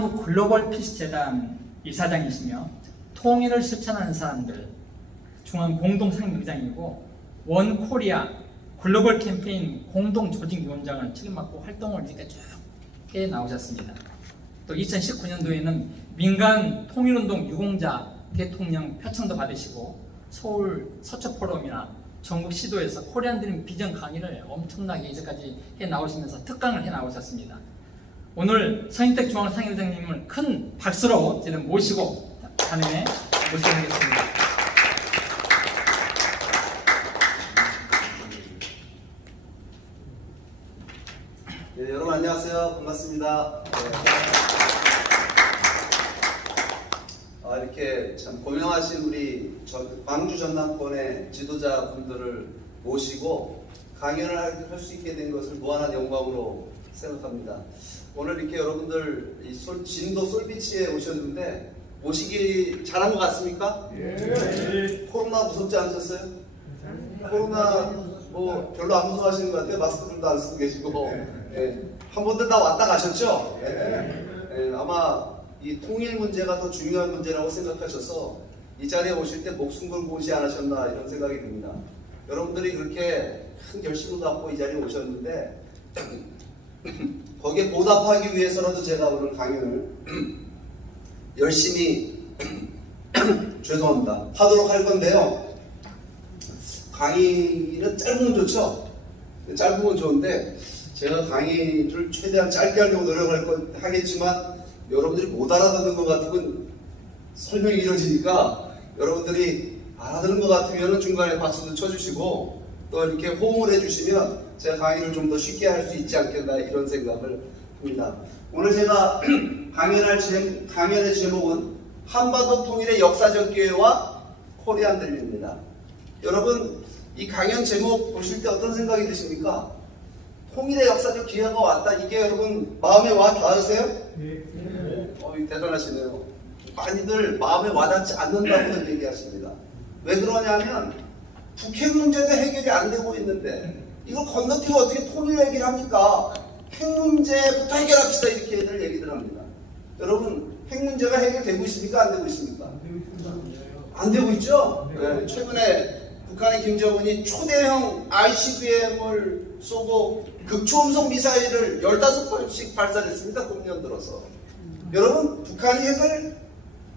한국 글로벌 피스재단 이사장이시며 통일을 실천하는 사람들 중앙 공동 상임위원장이고 원 코리아 글로벌 캠페인 공동 조직위원장을 책임 맡고 활동을 이렇게 쭉 해 나오셨습니다. 또 2019년도에는 민간 통일운동 유공자 대통령 표창도 받으시고 서울 서초 포럼이나 전국 시도에서 코리안 드림 비전 강의를 엄청나게 이제까지 해 나오시면서 특강을 해 나오셨습니다. 오늘 서인택 중앙 상임위원장님을 큰 박수로 저는 모시고 가능에 모시겠습니다. 네, 여러분 안녕하세요. 반갑습니다. 이렇게 참 고명하신 우리 광주 전남권의 지도자분들을 모시고 강연을 할 수 있게 된 것을 무한한 영광으로 생각합니다. 오늘 이렇게 여러분들 진도 솔비치에 오셨는데 오시기 잘한 것 같습니까? 예. 코로나 무섭지 않으셨어요? 코로나 뭐 별로 안 무서워하시는 것 같아요. 마스크들도 안 쓰고 계시고. 예. 한 분들 다 왔다 가셨죠? 예. 아마 이 통일 문제가 더 중요한 문제라고 생각하셔서 이 자리에 오실 때 목숨 걸고 오지 않으셨나 이런 생각이 듭니다. 여러분들이 그렇게 큰 결심을 갖고 이 자리에 오셨는데 거기에 보답하기 위해서라도 제가 오늘 강연을 열심히 죄송합니다. 하도록 할 건데요. 강의는 짧으면 좋죠. 짧으면 좋은데 제가 강의를 최대한 짧게 하려고 하겠지만 여러분들이 못 알아듣는 것 같으면 설명이 이루어지니까 여러분들이 알아듣는 것 같으면 중간에 박수도 쳐주시고 또 이렇게 호응을 해주시면 제가 강의를 좀 더 쉽게 할 수 있지 않겠나 이런 생각을 합니다. 오늘 제가 강연의 제목은 한반도 통일의 역사적 기회와 코리안 드림입니다. 여러분 이 강연 제목 보실 때 어떤 생각이 드십니까? 통일의 역사적 기회가 왔다. 이게 여러분 마음에 와 닿으세요? 대단하시네요. 많이들 마음에 와닿지 않는다고 얘기하십니다. 왜 그러냐면 북핵 문제도 해결이 안 되고 있는데 이걸 건너뛰고 어떻게 통일 얘기를 합니까? 핵 문제부터 해결합시다 이렇게 얘기들 합니다. 여러분 핵 문제가 해결되고 있습니까? 안 되고 있습니까? 안 되고 있죠? 네. 최근에 북한의 김정은이 초대형 ICBM을 쏘고 극초음속 미사일을 15번씩 발사했습니다. 금년 들어서. 여러분 북한이 핵을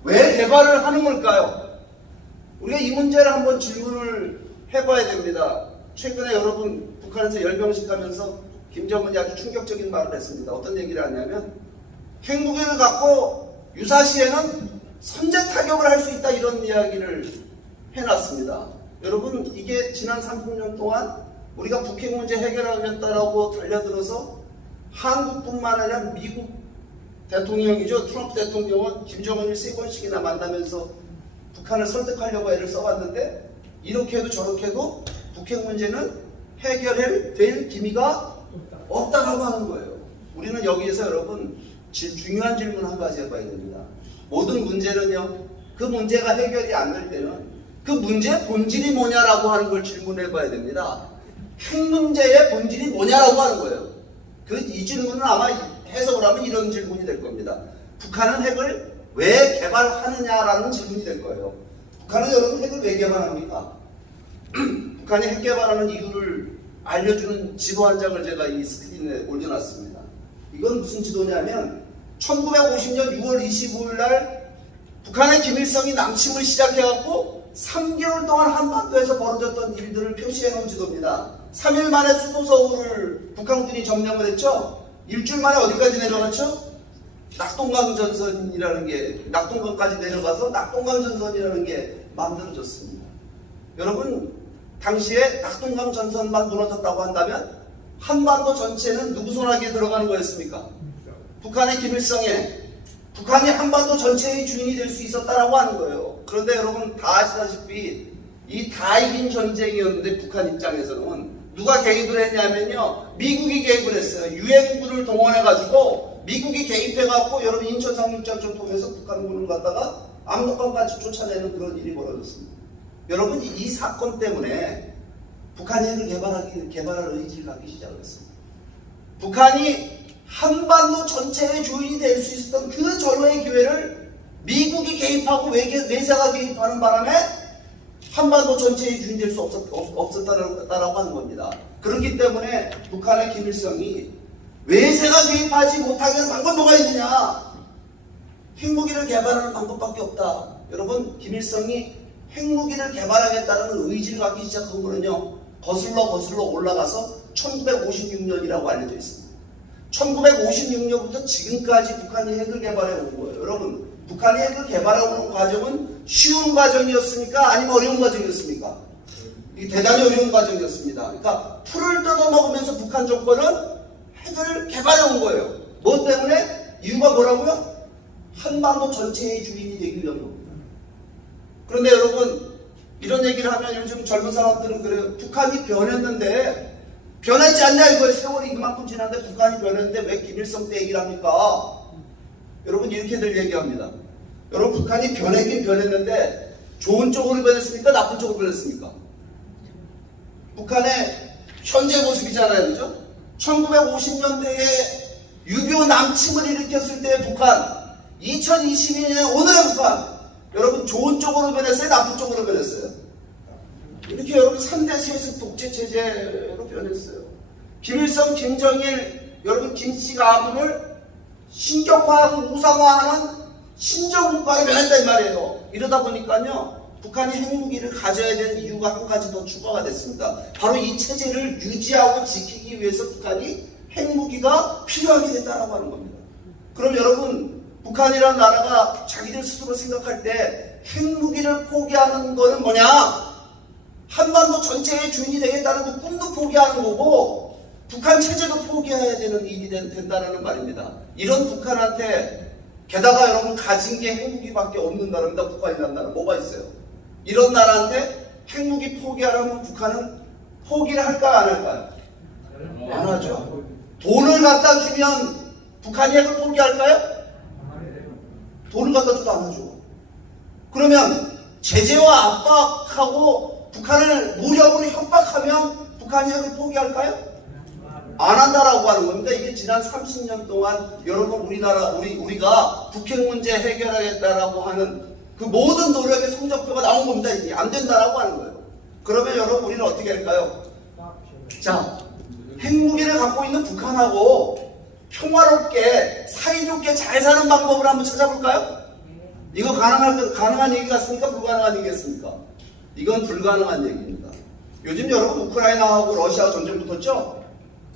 왜 개발을 하는 걸까요? 우리가 이 문제를 한번 질문을 해봐야 됩니다. 최근에 여러분 북한에서 열병식 하면서 김정은이 아주 충격적인 말을 했습니다. 어떤 얘기를 하냐면 핵무기를 갖고 유사시에는 선제 타격을 할 수 있다 이런 이야기를 해놨습니다. 여러분 이게 지난 30년 동안 우리가 북핵 문제 해결하겠다라고 달려들어서 한국뿐만 아니라 미국 대통령이죠. 트럼프 대통령은 김정은을 3번씩이나 만나면서 북한을 설득하려고 애를 써봤는데 이렇게 해도 저렇게 해도 북핵 문제는 해결될 기미가 없다라고 하는 거예요. 우리는 여기에서 여러분 중요한 질문 한 가지 해봐야 됩니다. 모든 문제는요. 그 문제가 해결이 안 될 때는 그 문제의 본질이 뭐냐라고 하는 걸 질문해 봐야 됩니다. 핵 문제의 본질이 뭐냐라고 하는 거예요. 이 질문은 아마 해석을 하면 이런 질문이 될 겁니다. 북한은 핵을 왜 개발하느냐라는 질문이 될 거예요. 북한은 여러분 핵을 왜 개발합니까? 북한이 핵 개발하는 이유를 알려주는 지도 한 장을 제가 이 스크린에 올려놨습니다. 이건 무슨 지도냐면 1950년 6월 25일 날 북한의 김일성이 남침을 시작해갖고 3개월 동안 한반도에서 벌어졌던 일들을 표시해놓은 지도입니다. 3일 만에 수도 서울을 북한군이 점령을 했죠. 일주일 만에 어디까지 내려갔죠? 낙동강까지 내려가서 낙동강 전선이라는 게 만들어졌습니다. 여러분 당시에 낙동강 전선만 무너졌다고 한다면 한반도 전체는 누구 손아귀에 들어가는 거였습니까? 북한의 김일성에 북한이 한반도 전체의 주인이 될 수 있었다라고 하는 거예요. 그런데 여러분 다 아시다시피 이 다 이긴 전쟁이었는데 북한 입장에서는 누가 개입을 했냐면요. 미국이 개입을 했어요. 유엔군을 동원해가지고 미국이 개입해갖고 여러분 인천 상륙작전 통해서 북한군을 갖다가 압록강까지 쫓아내는 그런 일이 벌어졌습니다. 여러분 이 사건 때문에 북한이 핵을 개발할 의지를 갖기 시작을 했습니다. 북한이 한반도 전체의 주인이 될 수 있었던 그 기회를 미국이 개입하고 외세가 개입하는 바람에 한반도 전체에 유인될 수 없었다라고 하는 겁니다. 그렇기 때문에 북한의 김일성이 외세가 개입하지 못하게 하는 방법 뭐가 있느냐? 핵무기를 개발하는 방법밖에 없다. 여러분, 김일성이 핵무기를 개발하겠다는 의지를 갖기 시작한 거는요, 거슬러 올라가서 1956년이라고 알려져 있습니다. 1956년부터 지금까지 북한이 핵을 개발해 온 거예요. 여러분, 북한이 핵을 개발해 오는 과정은 쉬운 과정이었습니까? 아니면 어려운 과정이었습니까? 이게 대단히 어려운 과정이었습니다. 그러니까 풀을 뜯어먹으면서 북한 정권은 핵을 개발해 온 거예요. 뭐 때문에? 이유가 뭐라고요? 한반도 전체의 주인이 되기 위한 겁니다. 그런데 여러분, 이런 얘기를 하면 요즘 젊은 사람들은 그래요. 북한이 변했는데 변했지 않냐 이거예요. 세월이 이만큼 지났는데 북한이 변했는데 왜 김일성 때 얘기를 합니까? 여러분, 이렇게들 얘기합니다. 여러분, 북한이 변했긴 변했는데 좋은 쪽으로 변했습니까? 나쁜 쪽으로 변했습니까? 북한의 현재 모습이잖아요. 그죠? 1950년대에 6.25 남침을 일으켰을 때의 북한, 2022년에 오늘의 북한, 여러분 좋은 쪽으로 변했어요? 나쁜 쪽으로 변했어요? 이렇게 여러분 3대 세습 독재 체제로 변했어요. 김일성, 김정일, 여러분 김씨 가문을 신격화하고 우상화하는 신정국가로 변했다 이 말이에요. 이러다 보니까요, 북한이 핵무기를 가져야 되는 이유가 한 가지 더 추가가 됐습니다. 바로 이 체제를 유지하고 지키기 위해서 북한이 핵무기가 필요하게 됐다라고 하는 겁니다. 그럼 여러분, 북한이라는 나라가 자기들 스스로 생각할 때 핵무기를 포기하는 거는 뭐냐? 한반도 전체의 주인이 되겠다는 그 꿈도 포기하는 거고 북한 체제도 포기해야 되는 일이 된다는 말입니다. 이런 북한한테, 게다가 여러분 가진 게 핵무기밖에 없는 나라입니다. 북한이라는 나라 뭐가 있어요? 이런 나라한테 핵무기 포기하라면 북한은 포기를 할까요? 안 할까요? 안 하죠. 돈을 갖다 주면 북한이 핵을 포기할까요? 돈을 갖다 줘도 안 하죠. 그러면 제재와 압박하고 북한을 무력으로 협박하면 북한이 핵을 포기할까요? 안 한다라고 하는 겁니다. 이게 지난 30년 동안 여러분 우리가 북핵 문제 해결하겠다라고 하는 그 모든 노력의 성적표가 나온 겁니다. 이게 안 된다라고 하는 거예요. 그러면 여러분 우리는 어떻게 할까요? 자, 핵무기를 갖고 있는 북한하고 평화롭게 사이좋게 잘 사는 방법을 한번 찾아볼까요? 이거 가능한 얘기 같습니까? 불가능한 얘기겠습니까? 이건 불가능한 얘기입니다. 요즘 여러분 우크라이나하고 러시아가 전쟁 붙었죠?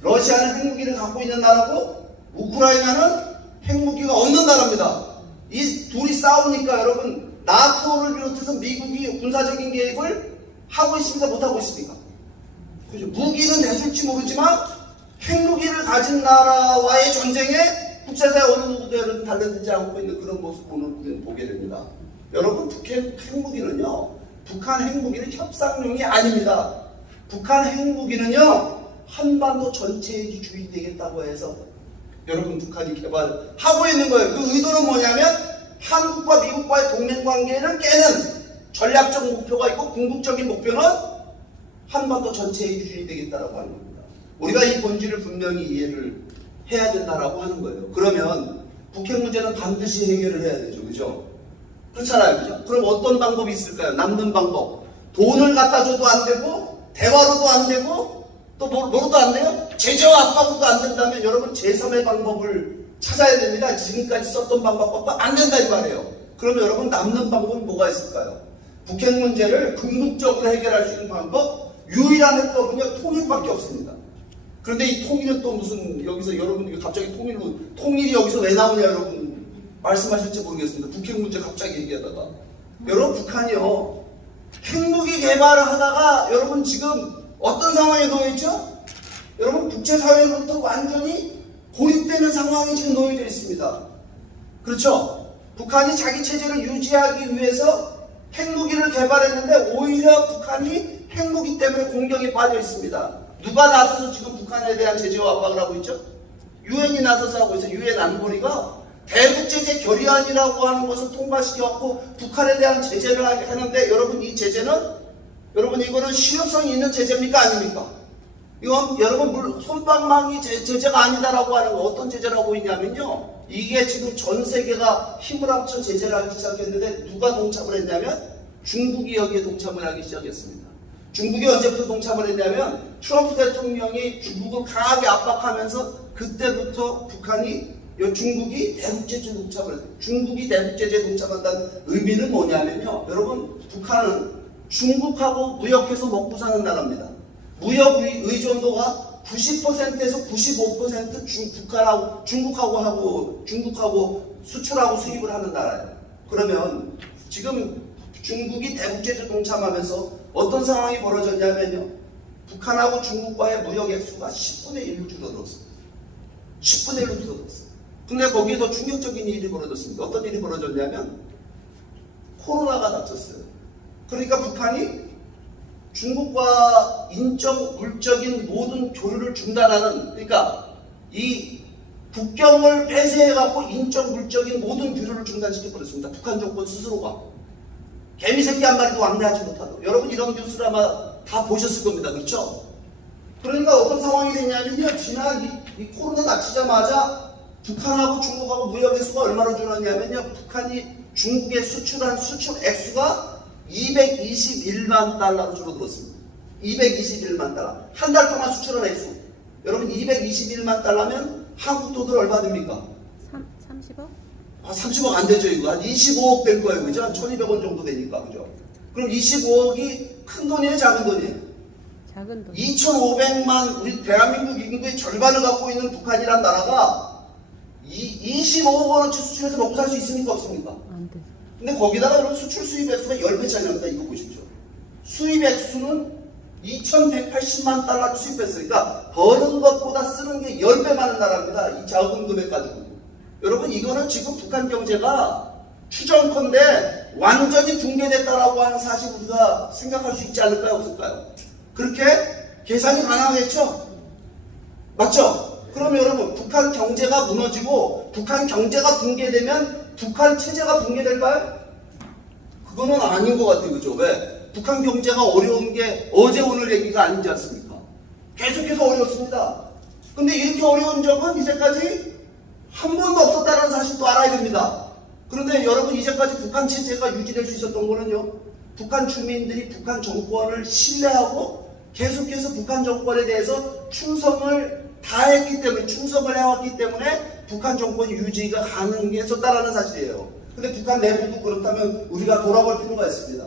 러시아는 핵무기를 갖고 있는 나라고 우크라이나는 핵무기가 없는 나라입니다. 이 둘이 싸우니까 여러분 나토를 비롯해서 미국이 군사적인 개입을 하고 있습니까? 못하고 있습니까? 그죠? 무기는 내줄지 모르지만 핵무기를 가진 나라와의 전쟁에 국제사회 어느 누구도 여러분 달려들지 않고 있는 그런 모습을 오늘 보게 됩니다. 여러분, 북핵 핵무기는요, 북한 핵무기는 협상용이 아닙니다. 북한 핵무기는요, 한반도 전체의 주인이 되겠다고 해서 여러분 북한이 개발하고 있는 거예요. 그 의도는 뭐냐면 한국과 미국과의 동맹관계를 깨는 전략적 목표가 있고 궁극적인 목표는 한반도 전체의 주인이 되겠다라고 하는 겁니다. 우리가 이 본질을 분명히 이해를 해야 된다라고 하는 거예요. 그러면 북핵 문제는 반드시 해결을 해야 되죠. 그죠? 그렇잖아요. 그죠? 그럼 어떤 방법이 있을까요? 남는 방법. 돈을 갖다 줘도 안 되고 대화로도 안 되고 또 뭐로도 안 돼요? 제재와 압박으로도 안 된다면 여러분 제3의 방법을 찾아야 됩니다. 지금까지 썼던 방법과 안 된다 이 말이에요. 그러면 여러분 남는 방법은 뭐가 있을까요? 북핵 문제를 궁극적으로 해결할 수 있는 방법, 유일한 해법은요, 통일밖에 없습니다. 그런데 이 통일은 또 무슨, 여기서 여러분 갑자기 통일이 여기서 왜 나오냐 여러분 말씀하실지 모르겠습니다. 북핵 문제 갑자기 얘기하다가. 여러분 북한이요, 핵무기 개발을 하다가 여러분 지금 어떤 상황에 놓여있죠? 여러분 국제사회로부터 완전히 고립되는 상황이 지금 놓여져 있습니다. 그렇죠? 북한이 자기 체제를 유지하기 위해서 핵무기를 개발했는데 오히려 북한이 핵무기 때문에 공격에 빠져 있습니다. 누가 나서서 지금 북한에 대한 제재와 압박을 하고 있죠? 유엔이 나서서 하고 있어요. 유엔 안보리가 대북제재 결의안이라고 하는 것을 통과시켜갖고 북한에 대한 제재를 하는데 여러분 이 제재는 여러분 이거는 실효성이 있는 제재입니까? 아닙니까? 이건 여러분 솜방망이 제재가 아니다라고 하는 거 어떤 제재라고 있냐면요. 이게 지금 전 세계가 힘을 합쳐 제재를 하기 시작했는데 누가 동참을 했냐면 중국이 여기에 동참을 하기 시작했습니다. 중국이 언제부터 동참을 했냐면 트럼프 대통령이 중국을 강하게 압박하면서 그때부터 중국이 대북제재에 동참을 했어요. 중국이 대북제재에 동참한다는 의미는 뭐냐면요. 여러분 북한은 중국하고 무역해서 먹고 사는 나라입니다. 무역 의존도가 90%에서 95% 중국하고 수출하고 수입을 하는 나라예요. 그러면 지금 중국이 대북제재 동참하면서 어떤 상황이 벌어졌냐면요. 북한하고 중국과의 무역 액수가 10분의 1로 줄어들었어요. 10분의 1로 줄어들었어요. 근데 거기에 더 충격적인 일이 벌어졌습니다. 어떤 일이 벌어졌냐면 코로나가 닥쳤어요. 그러니까 북한이 중국과 인적, 물적인 모든 교류를 중단하는, 그러니까 이 국경을 폐쇄해갖고 인적, 물적인 모든 교류를 중단시켜버렸습니다. 북한 정권 스스로가. 개미새끼 한 마리도 왕래하지 못하도록. 여러분 이런 뉴스를 아마 다 보셨을 겁니다. 그렇죠? 그러니까 어떤 상황이 됐냐면요. 지난 이 코로나 닥치자마자 북한하고 중국하고 무역 액수가 얼마나 줄었냐면요. 북한이 중국에 수출한 수출 액수가 221만 달러로 줄어들었습니다. 221만 달러. 한 달 동안 수출한 액수. 여러분 221만 달러면 한국 돈으로 얼마 됩니까? 30억? 30억 안 되죠, 이거. 한 25억 될 거예요. 그죠? 한 1,200원 정도 되니까. 그죠? 그럼 25억이 큰 돈이에요, 작은 돈이에요? 작은 돈. 2,500만, 우리 대한민국 인구의 절반을 갖고 있는 북한이란 나라가 25억 원어치 수출해서 먹고 살 수 있습니까? 없습니까? 안 돼. 근데 거기다가 여러분 수출 수입 액수가 10배 차이 납니다. 이거 보십시오. 수입 액수는 2,180만 달러를 수입했어요. 그러니까 버는 것보다 쓰는 게 10배 많은 나라입니다. 이 작은 금액 가지고. 여러분 이거는 지금 북한 경제가 추정컨대 완전히 붕괴됐다라고 하는 사실 우리가 생각할 수 있지 않을까요? 없을까요? 그렇게 계산이 가능하겠죠? 맞죠? 그럼 여러분 북한 경제가 무너지고 북한 경제가 붕괴되면 북한 체제가 붕괴될까요? 그거는 아닌 것 같아요. 그죠? 왜? 북한 경제가 어려운 게 어제 오늘 얘기가 아니지 않습니까? 계속해서 어렵습니다. 근데 이렇게 어려운 적은 이제까지 한 번도 없었다는 사실도 알아야 됩니다. 그런데 여러분 이제까지 북한 체제가 유지될 수 있었던 거는요. 북한 주민들이 북한 정권을 신뢰하고 계속해서 북한 정권에 대해서 충성을 다했기 때문에 충성을 해왔기 때문에 북한 정권이 유지가 가능했었다라는 사실이에요. 근데 북한 내부도 그렇다면 우리가 돌아볼 필요가 있습니다.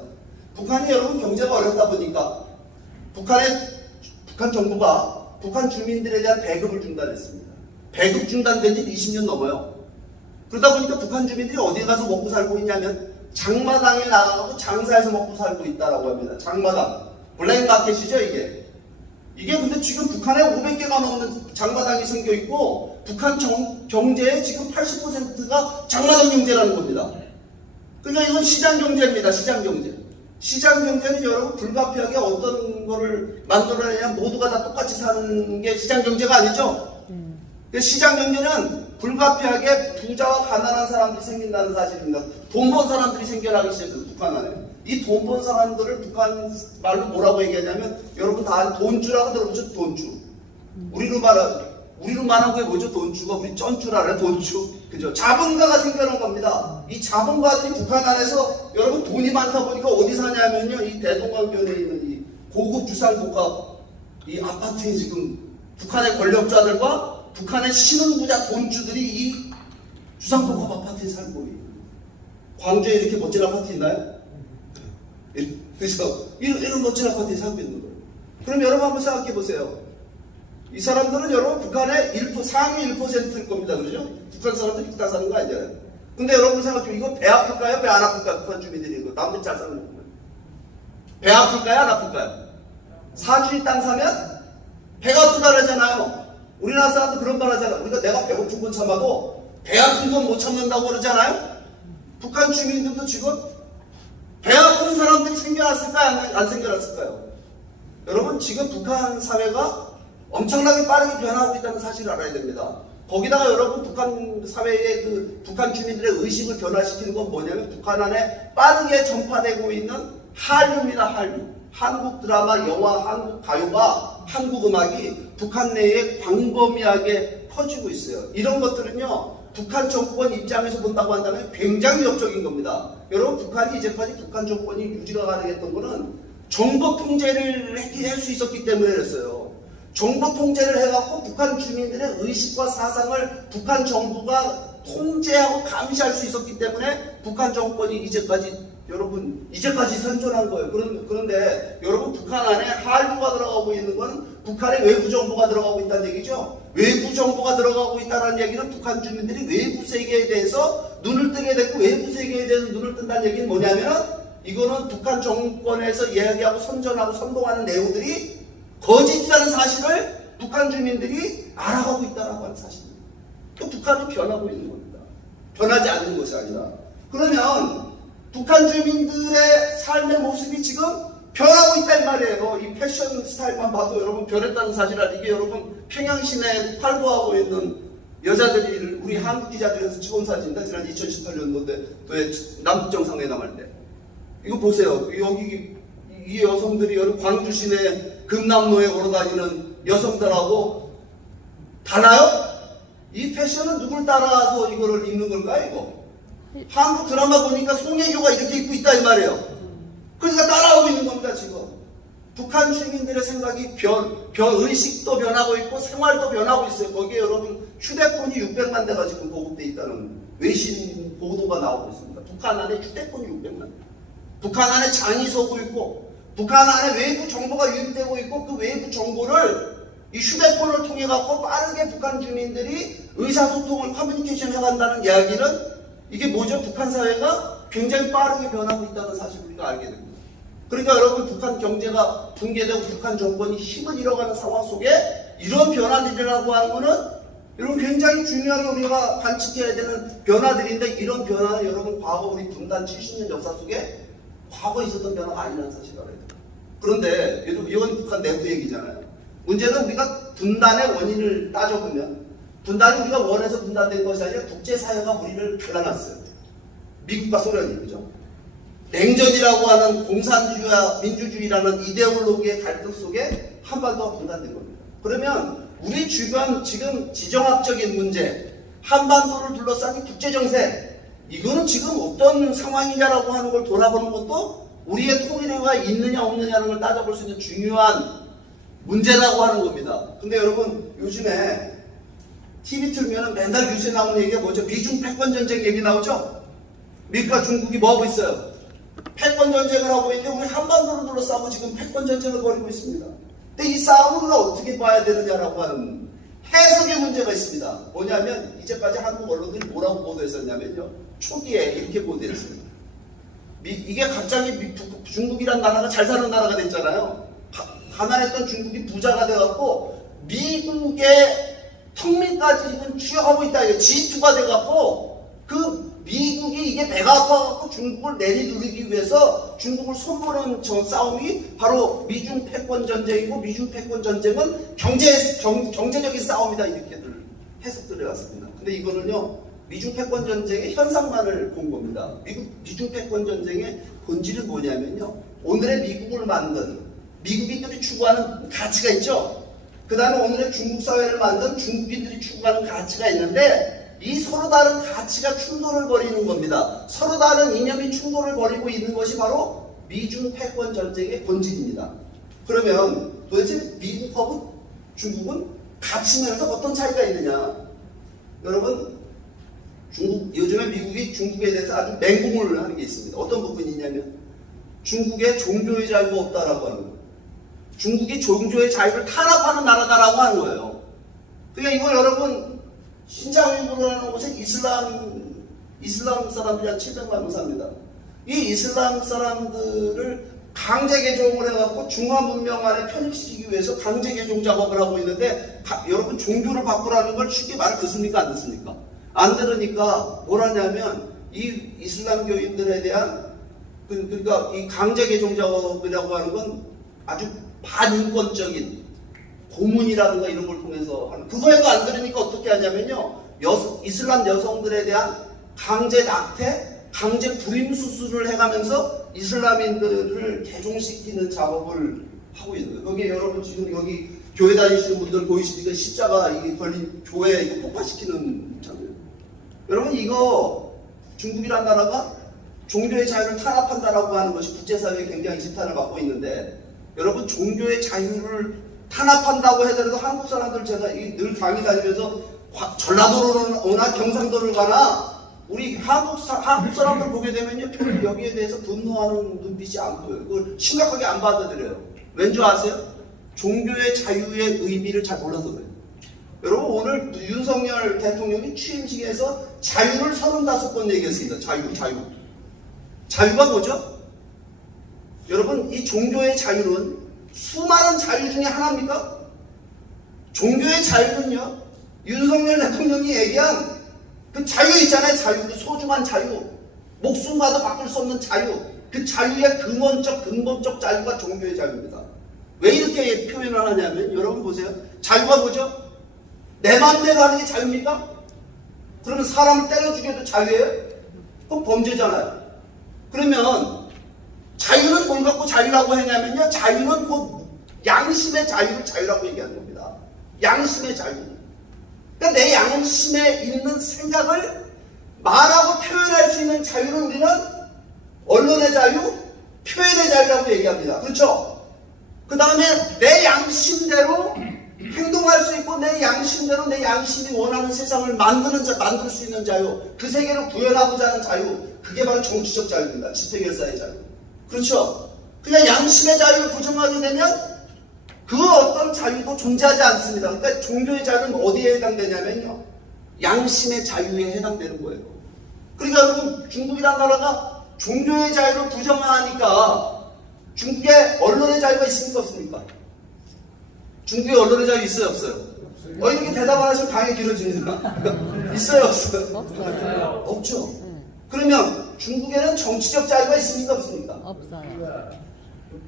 북한이 여러분 경제가 어렵다 보니까 북한 정부가 북한 주민들에 대한 배급을 중단했습니다. 배급 중단된 지 20년 넘어요. 그러다 보니까 북한 주민들이 어디에 가서 먹고 살고 있냐면 장마당에 나가고 장사해서 먹고 살고 있다라고 합니다. 장마당. 블랙마켓이죠 이게. 이게 근데 지금 북한에 500개가 넘는 장마당이 생겨 있고 북한 경제의 지금 80%가 장마당 경제라는 겁니다. 그러니까 이건 시장 경제입니다. 시장 경제. 시장 경제는 여러분 불가피하게 어떤 거를 만들어내냐 모두가 다 똑같이 사는 게 시장 경제가 아니죠. 시장 경제는 불가피하게 부자와 가난한 사람들이 생긴다는 사실입니다. 돈 번 사람들이 생겨나기 시작해서 북한 안에. 이 돈 번 사람들을 북한 말로 뭐라고 얘기하냐면 여러분 다 돈주라고 들어보죠. 돈주. 우리로 말하는 게 뭐죠? 돈주가 우리 쩐줄 알아요? 돈주. 그죠? 자본가가 생겨난 겁니다. 이 자본가들이 북한 안에서 여러분 돈이 많다 보니까 어디 사냐면요. 이 대동강변에 있는 이 고급 주상복합 이 아파트에 지금 북한의 권력자들과 북한의 신흥부자 돈주들이 이 주상복합 아파트에 살고 있는. 광주에 이렇게 멋진 아파트 있나요? 그래서 이런 멋진 아파트에 살고 있는 거예요. 그럼 여러분 한번 생각해 보세요. 이 사람들은 여러분 북한의 상위 1%일 겁니다. 그죠? 북한 사람들이 다 사는 거 아니잖아요. 근데 여러분 생각해 이거 배 아플까요? 배 안 아플까요? 북한 주민들이 이거 남들 잘 사는 거예요. 배 아플까요? 안 아플까요? 사주리 땅 사면 배가 아프다 그러잖아요. 우리나라 사람도 그런 말 하잖아요. 우리가 내가 배고픈 건 참아도 배 아픈 건 못 참는다고 그러잖아요. 북한 주민들도 지금 배 아픈 사람들이 생겨났을까요? 안 생겨났을까요? 여러분 지금 북한 사회가 엄청나게 빠르게 변하고 있다는 사실을 알아야 됩니다. 거기다가 여러분 북한 사회의 북한 주민들의 의식을 변화시키는 건 뭐냐면 북한 안에 빠르게 전파되고 있는 한류입니다. 한류. 한국 드라마, 영화, 한국 가요가 한국 음악이 북한 내에 광범위하게 퍼지고 있어요. 이런 것들은요, 북한 정권 입장에서 본다고 한다면 굉장히 위협적인 겁니다. 여러분, 북한이 이제까지 북한 정권이 유지가 가능했던 거는 정보 통제를 할 수 있었기 때문에 그랬어요. 정보 통제를 해갖고 북한 주민들의 의식과 사상을 북한 정부가 통제하고 감시할 수 있었기 때문에 북한 정권이 이제까지 생존한 거예요. 그런데 여러분, 북한 안에 한류가 들어가고 있는 건 북한의 외부 정보가 들어가고 있다는 얘기죠. 외부 정보가 들어가고 있다는 얘기는 북한 주민들이 외부 세계에 대해서 눈을 뜨게 됐고, 외부 세계에 대해서 눈을 뜬다는 얘기는 뭐냐면, 이거는 북한 정권에서 이야기하고 선전하고 선동하는 내용들이 거짓이라는 사실을 북한 주민들이 알아가고 있다는 하는 사실입니다. 또 북한은 변하고 있는 겁니다. 변하지 않는 것이 아니라. 그러면 북한 주민들의 삶의 모습이 지금 변하고 있단 말이에요. 이 패션 스타일만 봐도 여러분 변했다는 사실을, 이게 여러분 평양시내에 활보하고 있는 여자들이 우리 한국 기자들에서 찍은 사진인데, 지난 2018년도에 남북정상회담 할 때. 이거 보세요. 여기 이 여성들이 여러분 광주 시내 금남로에 걸어다니는 여성들하고 달라요? 이 패션은 누굴 따라서 이거를 입는 걸까요, 이거? 한국 드라마 보니까 송혜교가 이렇게 입고 있다 이 말이에요. 그러니까 따라오고 있는 겁니다, 지금. 북한 주민들의 생각이 의식도 변하고 있고 생활도 변하고 있어요. 거기에 여러분 휴대폰이 600만 대가 지금 보급돼 있다는 외신 보도가 나오고 있습니다. 북한 안에 휴대폰이 600만 대. 북한 안에 장이 서고 있고, 북한 안에 외부 정보가 유입되고 있고, 그 외부 정보를 이 휴대폰을 통해 갖고 빠르게 북한 주민들이 의사소통을 커뮤니케이션 해간다는 이야기는, 이게 뭐죠? 북한 사회가 굉장히 빠르게 변하고 있다는 사실을 우리가 알게 됩니다. 그러니까 여러분, 북한 경제가 붕괴되고 북한 정권이 힘을 잃어가는 상황 속에 이런 변화들이라고 하는 거는 여러분 굉장히 중요하게 우리가 관측해야 되는 변화들인데, 이런 변화는 여러분 과거 우리 분단 70년 역사 속에 과거에 있었던 변화가 아니라는 사실을 알아야 돼요. 그런데 이건 북한 내부 얘기잖아요. 문제는 우리가 분단의 원인을 따져보면, 분단이 우리가 원해서 분단된 것이 아니라 국제사회가 우리를 갈라놨어요. 미국과 소련이, 그죠? 냉전이라고 하는 공산주의와 민주주의라는 이데올로기의 갈등 속에 한반도가 분단된 겁니다. 그러면 우리 주변 지금 지정학적인 문제, 한반도를 둘러싼 국제정세, 이거는 지금 어떤 상황이냐라고 하는 걸 돌아보는 것도 우리의 통일회가 있느냐 없느냐는 걸 따져볼 수 있는 중요한 문제라고 하는 겁니다. 근데 여러분, 요즘에 TV 틀면 맨날 뉴스에 나오는 얘기가 뭐죠? 미중 패권전쟁 얘기 나오죠? 미국과 중국이 뭐하고 있어요? 패권전쟁을 하고 있는데, 우리 한반도를 둘러싸고 지금 패권전쟁을 벌이고 있습니다. 근데 이 싸움을 우리가 어떻게 봐야 되느냐라고 하는 해석의 문제가 있습니다. 뭐냐면, 이제까지 한국 언론들이 뭐라고 보도했었냐면요, 초기에 이렇게 보도했어요. 이게 갑자기 중국이란 나라가 잘 사는 나라가 됐잖아요. 가난했던 중국이 부자가 돼갖고 미국의 턱밑까지 지금 추격하고 있다. 이게 G2가 돼갖고, 그 미국이 이게 배가 아파갖고 중국을 내리누르기 위해서 중국을 손보는 싸움이 바로 미중 패권 전쟁이고, 미중 패권 전쟁은 경제적인 싸움이다, 이렇게들 해석들 해왔습니다. 근데 이거는요, 미중 패권 전쟁의 현상만을 본 겁니다. 미중 패권 전쟁의 본질은 뭐냐면요, 오늘의 미국을 만든 미국인들이 추구하는 가치가 있죠. 그 다음에 오늘의 중국 사회를 만든 중국인들이 추구하는 가치가 있는데, 이 서로 다른 가치가 충돌을 벌이는 겁니다. 서로 다른 이념이 충돌을 벌이고 있는 것이 바로 미중 패권 전쟁의 본질입니다. 그러면 도대체 미국하고 중국은 가치 면에서 어떤 차이가 있느냐? 여러분, 요즘에 미국이 중국에 대해서 아주 맹공을 하는 게 있습니다. 어떤 부분이 있냐면, 중국에 종교의 자유가 없다라고 하는 거예요. 중국이 종교의 자유를 탄압하는 나라다라고 하는 거예요. 그러니까 이걸 여러분, 신자유구라는 곳에 이슬람 사람들이 한 700만 명 삽니다. 이 이슬람 사람들을 강제 개종을 해갖고 중화 문명 안에 편입시키기 위해서 강제 개종 작업을 하고 있는데, 여러분 종교를 바꾸라는 걸 쉽게 말을 듣습니까? 안 듣습니까? 안 들으니까 뭐라냐면, 이 이슬람교인들에 대한 그러니까 이 강제 개종 작업이라고 하는 건 아주 반인권적인 고문이라든가 이런 걸 통해서 하는, 그거에도 안 들으니까 어떻게 하냐면요, 이슬람 여성들에 대한 강제 낙태, 강제 불임 수술을 해가면서 이슬람인들을 개종시키는 작업을 하고 있는 거예요. 거기에 여러분 지금 여기 교회 다니시는 분들 보이십니까? 십자가 이게 걸린 교회 이거 폭파시키는 장면. 여러분 이거 중국이란 나라가 종교의 자유를 탄압한다라고 하는 것이 국제사회에 굉장히 지탄을 받고 있는데 여러분 종교의 자유를 탄압한다고 해더라도 한국 사람들 제가 늘 강의 다니면서 전라도를 오나 경상도를 가나 우리 한국 사람들 보게 되면요 별로 여기에 대해서 분노하는 눈빛이 안 보여요. 그걸 심각하게 안 받아들여요. 왠지 아세요? 종교의 자유의 의미를 잘 몰라서 그래요. 여러분 오늘 윤석열 대통령이 취임식에서 자유를 35번 얘기했습니다. 자유가 뭐죠? 여러분 이 종교의 자유는 수많은 자유 중에 하나입니까? 종교의 자유는요 윤석열 대통령이 얘기한 그 자유 있잖아요. 자유, 그 소중한 자유, 목숨과도 바꿀 수 없는 자유, 그 자유의 근본적 자유가 종교의 자유입니다. 왜 이렇게 표현을 하냐면 여러분 보세요. 자유가 뭐죠? 내 마음대로 하는 게 자유입니까? 그러면 사람을 때려 죽여도 자유예요? 그럼 범죄잖아요. 그러면 자유는 뭘 갖고 자유라고 하냐면요 자유는 곧 양심의 자유를 자유라고 얘기하는 겁니다. 양심의 자유. 그러니까 내 양심에 있는 생각을 말하고 표현할 수 있는 자유를 우리는 언론의 자유, 표현의 자유라고 얘기합니다. 그렇죠? 그 다음에 내 양심대로 행동할 수 있고 내 양심대로 내 양심이 원하는 세상을 만들 수 있는 자유, 그 세계를 구현하고자 하는 자유, 그게 바로 정치적 자유입니다. 집회결사의 자유. 그렇죠? 그냥 양심의 자유를 부정하게 되면 그 어떤 자유도 존재하지 않습니다. 그러니까 종교의 자유는 어디에 해당되냐면요 양심의 자유에 해당되는 거예요. 그러니까 여러분 중국이란 나라가 종교의 자유를 부정하니까 중국에 언론의 자유가 있습니까 없습니까? 중국에 언론의 자유 있어요 없어요? 이렇게 대답 안 하시면 강의 길어집니다. 있어요 없어요? 없어요. 없죠. 그러면 중국에는 정치적 자유가 있습니까 없습니까? 없어요.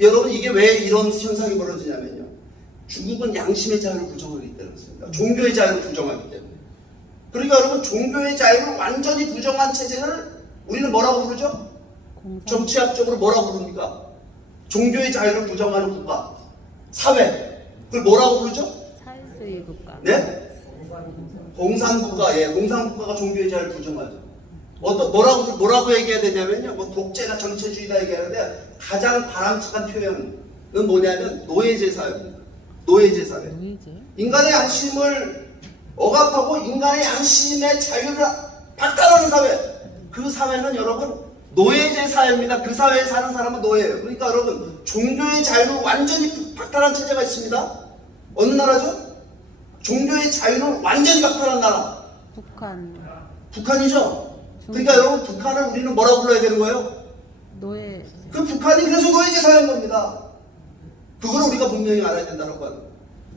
여러분 이게 왜 이런 현상이 벌어지냐면요 중국은 양심의 자유를 부정하기 때문입니다. 종교의 자유를 부정하기 때문에. 그러니까 여러분 종교의 자유를 완전히 부정한 체제를 우리는 뭐라고 부르죠? 정치학적으로 뭐라고 부릅니까? 종교의 자유를 부정하는 국가, 사회. 그걸 뭐라고 부르죠? 사회주의 국가. 네? 공산국가. 예, 공산국가가 종교의 자유를 부정하죠. 뭐라고 얘기해야 되냐면요. 뭐 독재나 전체주의다 얘기하는데 가장 바람직한 표현은 뭐냐면 노예제 사회입니다. 노예제 사회. 인간의 양심을 억압하고 인간의 양심의 자유를 박탈하는 사회. 그 사회는 여러분 노예제 사회입니다. 그 사회에 사는 사람은 노예예요. 그러니까 여러분 종교의 자유를 완전히 박탈한 체제가 있습니다. 어느 나라죠? 종교의 자유를 완전히 박탈한 나라. 북한이죠? 그러니까 여러분 북한을 우리는 뭐라고 불러야 되는 거예요? 노예. 그 북한이 그래서 노예제 사회인 겁니다. 그걸 우리가 분명히 알아야 된다고 하는.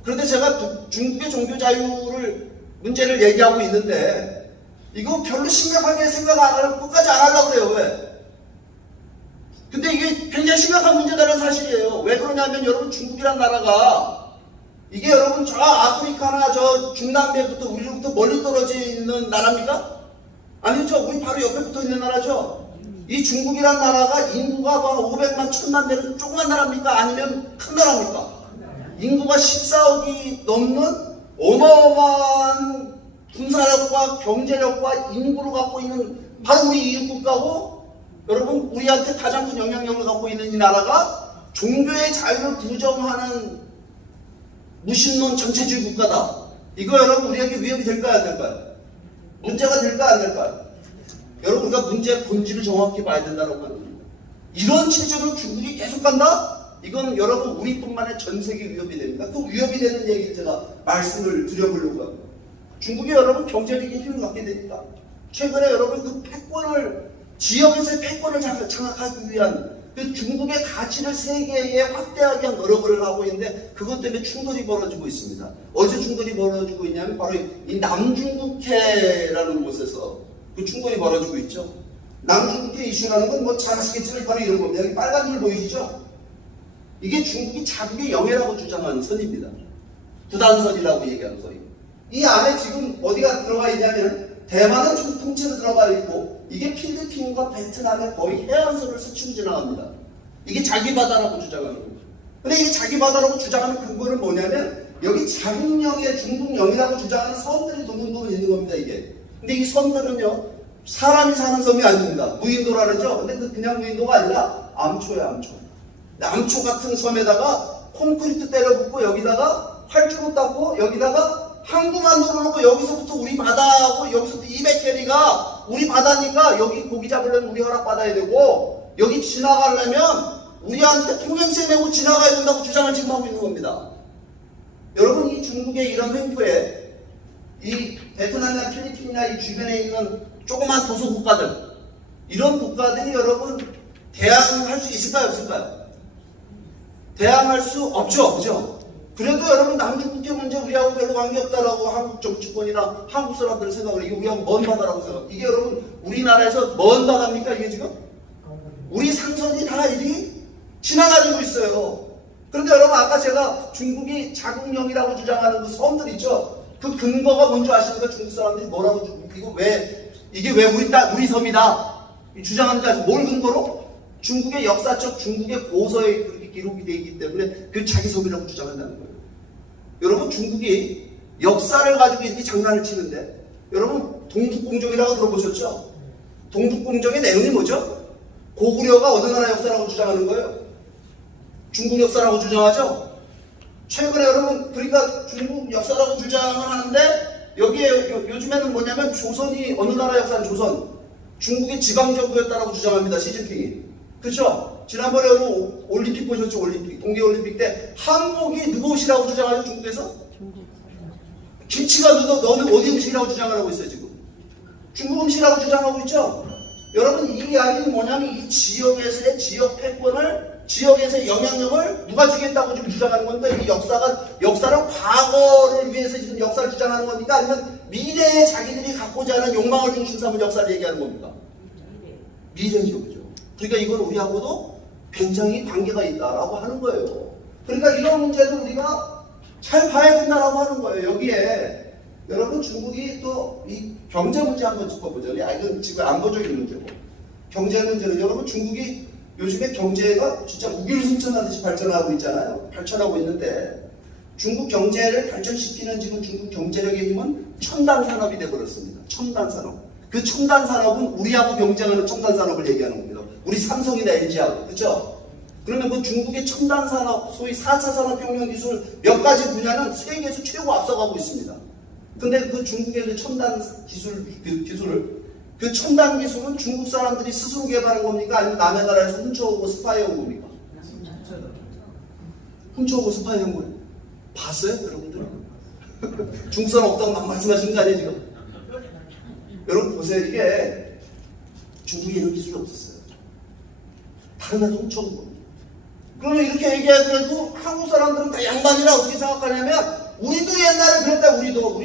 그런데 제가 중국의 종교 자유를 문제를 얘기하고 있는데 이거 별로 심각하게 생각 안 하고 끝까지 안 하려고 그래요. 왜? 근데 이게 굉장히 심각한 문제다는 사실이에요. 왜 그러냐면 여러분 중국이란 나라가 이게 여러분 저 아프리카나 저 중남미부터 우리로부터 멀리 떨어져 있는 나라입니까? 아니죠. 우리 바로 옆에 붙어 있는 나라죠. 이 중국이란 나라가 인구가 500만, 1000만 되는 조그만 나라입니까? 아니면 큰 나라입니까? 인구가 14억이 넘는 어마어마한 군사력과 경제력과 인구를 갖고 있는 바로 우리 이웃국가고 여러분 우리한테 가장 큰 영향력을 갖고 있는 이 나라가 종교의 자유를 부정하는 무신론 전체주의 국가다. 이거 여러분 우리에게 위협이 될까요 안 될까요? 문제가 될까 안 될까요? 여러분 우리가 문제의 본질을 정확히 봐야 된다고 하는 겁니다. 이런 체제로 중국이 계속 간다? 이건 여러분 우리뿐만 아니라 전 세계 위협이 됩니다. 그 위협이 되는 얘기를 제가 말씀을 드려보려고 합니다. 중국이 여러분 경제력의 힘을 갖게 되니까 최근에 여러분 그 패권을 지역에서의 패권을 장악하기 위한 그 중국의 가치를 세계에 확대하기 위한 노력을 하고 있는데 그것 때문에 충돌이 벌어지고 있습니다. 어디서 충돌이 벌어지고 있냐면 바로 이 남중국해라는 곳에서 그 충돌이 벌어지고 있죠. 남중국해 이슈라는 건 뭐 잘 아시겠지만 바로 이런 겁니다. 여기 빨간 줄 보이시죠? 이게 중국이 자국의 영해라고 주장하는 선입니다. 구단선이라고 얘기하는 선이. 이 안에 지금 어디가 들어가 있냐면 대만은 좀 통째로 들어가 있고 이게 필리핀과 베트남의 거의 해안선을 스치고 지나갑니다. 이게 자기 바다라고 주장하는 거죠. 근데 이게 자기 바다라고 주장하는 근거는 뭐냐면 여기 자국령의 중국령이라고 주장하는 섬들이 드문드문 있는 겁니다, 이게. 근데 이 섬들은요, 사람이 사는 섬이 아닙니다. 무인도라 그러죠? 근데 그냥 무인도가 아니라 암초예요, 암초. 암초 같은 섬에다가 콘크리트 때려붓고 여기다가 활주로 닦고 여기다가 항구만 놓고 여기서부터 우리 바다하고 여기서부터 200캐리가 우리 바다니까 여기 고기 잡으려면 우리 허락받아야 되고 여기 지나가려면 우리한테 통행세 내고 지나가야 된다고 주장을 지금 하고 있는 겁니다. 여러분, 이 중국의 이런 횡포에 이 베트남이나 필리핀이나 이 주변에 있는 조그만 도서 국가들, 이런 국가들이 여러분 대항할 수 있을까요, 없을까요? 대항할 수 없죠, 그죠? 그래도 여러분 남중 국해 문제 우리하고 별로 관계없다라고 한국 정치권이나 한국 사람들 생각을, 이게 우리하고 먼 바다라고 생각. 이게 여러분 우리나라에서 먼 바다입니까, 이게 지금? 우리 상선이 다 이리 지나가지고 있어요. 그런데 여러분, 아까 제가 중국이 자국령이라고 주장하는 그 섬들 있죠? 그 근거가 뭔지 아십니까? 중국 사람들이 뭐라고 이게 왜 우리 섬이다 주장하는지 아세요? 뭘 근거로? 중국의 역사적 중국의 고서에 그렇게 기록이 되어 있기 때문에 그 자기 섬이라고 주장한다는 거예요. 여러분, 중국이 역사를 가지고 이렇게 장난을 치는데, 여러분 동북공정이라고 들어보셨죠? 동북공정의 내용이 뭐죠? 고구려가 어느 나라 역사라고 주장하는 거예요? 중국 역사라고 주장하죠? 최근에 여러분, 그러니까 중국 역사라고 주장을 하는데 여기에 요즘에는 뭐냐면 조선이 어느 나라 역사는 조선, 중국의 지방정부였다라고 주장합니다, 시진핑이. 그렇죠? 지난번에 여러분 올림픽 보셨죠? 올림픽, 동계올림픽 때 한국이 누구 옷이라고 주장하죠? 중국에서? 김치가 너는 어디 음식이라고 주장을 하고 있어요, 지금? 중국 음식이라고 주장하고 있죠? 여러분, 이 이야기는 뭐냐면 이 지역에서의 지역 패권을, 지역에서의 영향력을 누가 주겠다고 지금 주장하는 건데, 이 역사를 과거를 위해서 지금 역사를 주장하는 겁니까? 아니면 미래에 자기들이 갖고자 하는 욕망을 중심 삼은 역사를 얘기하는 겁니까? 미래죠, 그죠? 그러니까 이건 우리하고도 굉장히 관계가 있다라고 하는 거예요. 그러니까 이런 문제도 우리가 잘 봐야 된다라고 하는 거예요. 여기에 여러분, 중국이 또 이 경제 문제 한번 짚어보죠. 이건 지금 안보적인 문제고, 경제 문제는 여러분, 중국이 요즘에 경제가 진짜 우길승천하듯이 발전하고 있잖아요. 발전하고 있는데, 중국 경제를 발전시키는 지금 중국 경제력의 힘은 첨단 산업이 되어버렸습니다. 첨단 산업. 그 첨단 산업은 우리하고 경쟁하는 첨단 산업을 얘기하는 겁니다. 우리 삼성이나 LG하고, 그렇죠? 그러면 그 중국의 첨단 산업, 소위 4차 산업혁명 기술 몇 가지 분야는 세계에서 최고 앞서가고 있습니다. 근데 그 중국의 그 첨단 그 첨단 기술은 중국 사람들이 스스로 개발한 겁니까? 아니면 남의 나라에서 훔쳐오고 스파이한 겁니까? 훔쳐오고 스파이한 거예요. 봤어요, 여러분들? 중국 사람 없다고 막 말씀하시는 거 아니에요, 지금? 여러분 보세요, 이게 중국에 이런 기술이 없었어요. 다른 나라 훔쳐온 겁니다. 그러면 이렇게 얘기하더라도 한국 사람들은 다 양반이라 어떻게 생각하냐면, 우리도 옛날에 그랬다. 우리도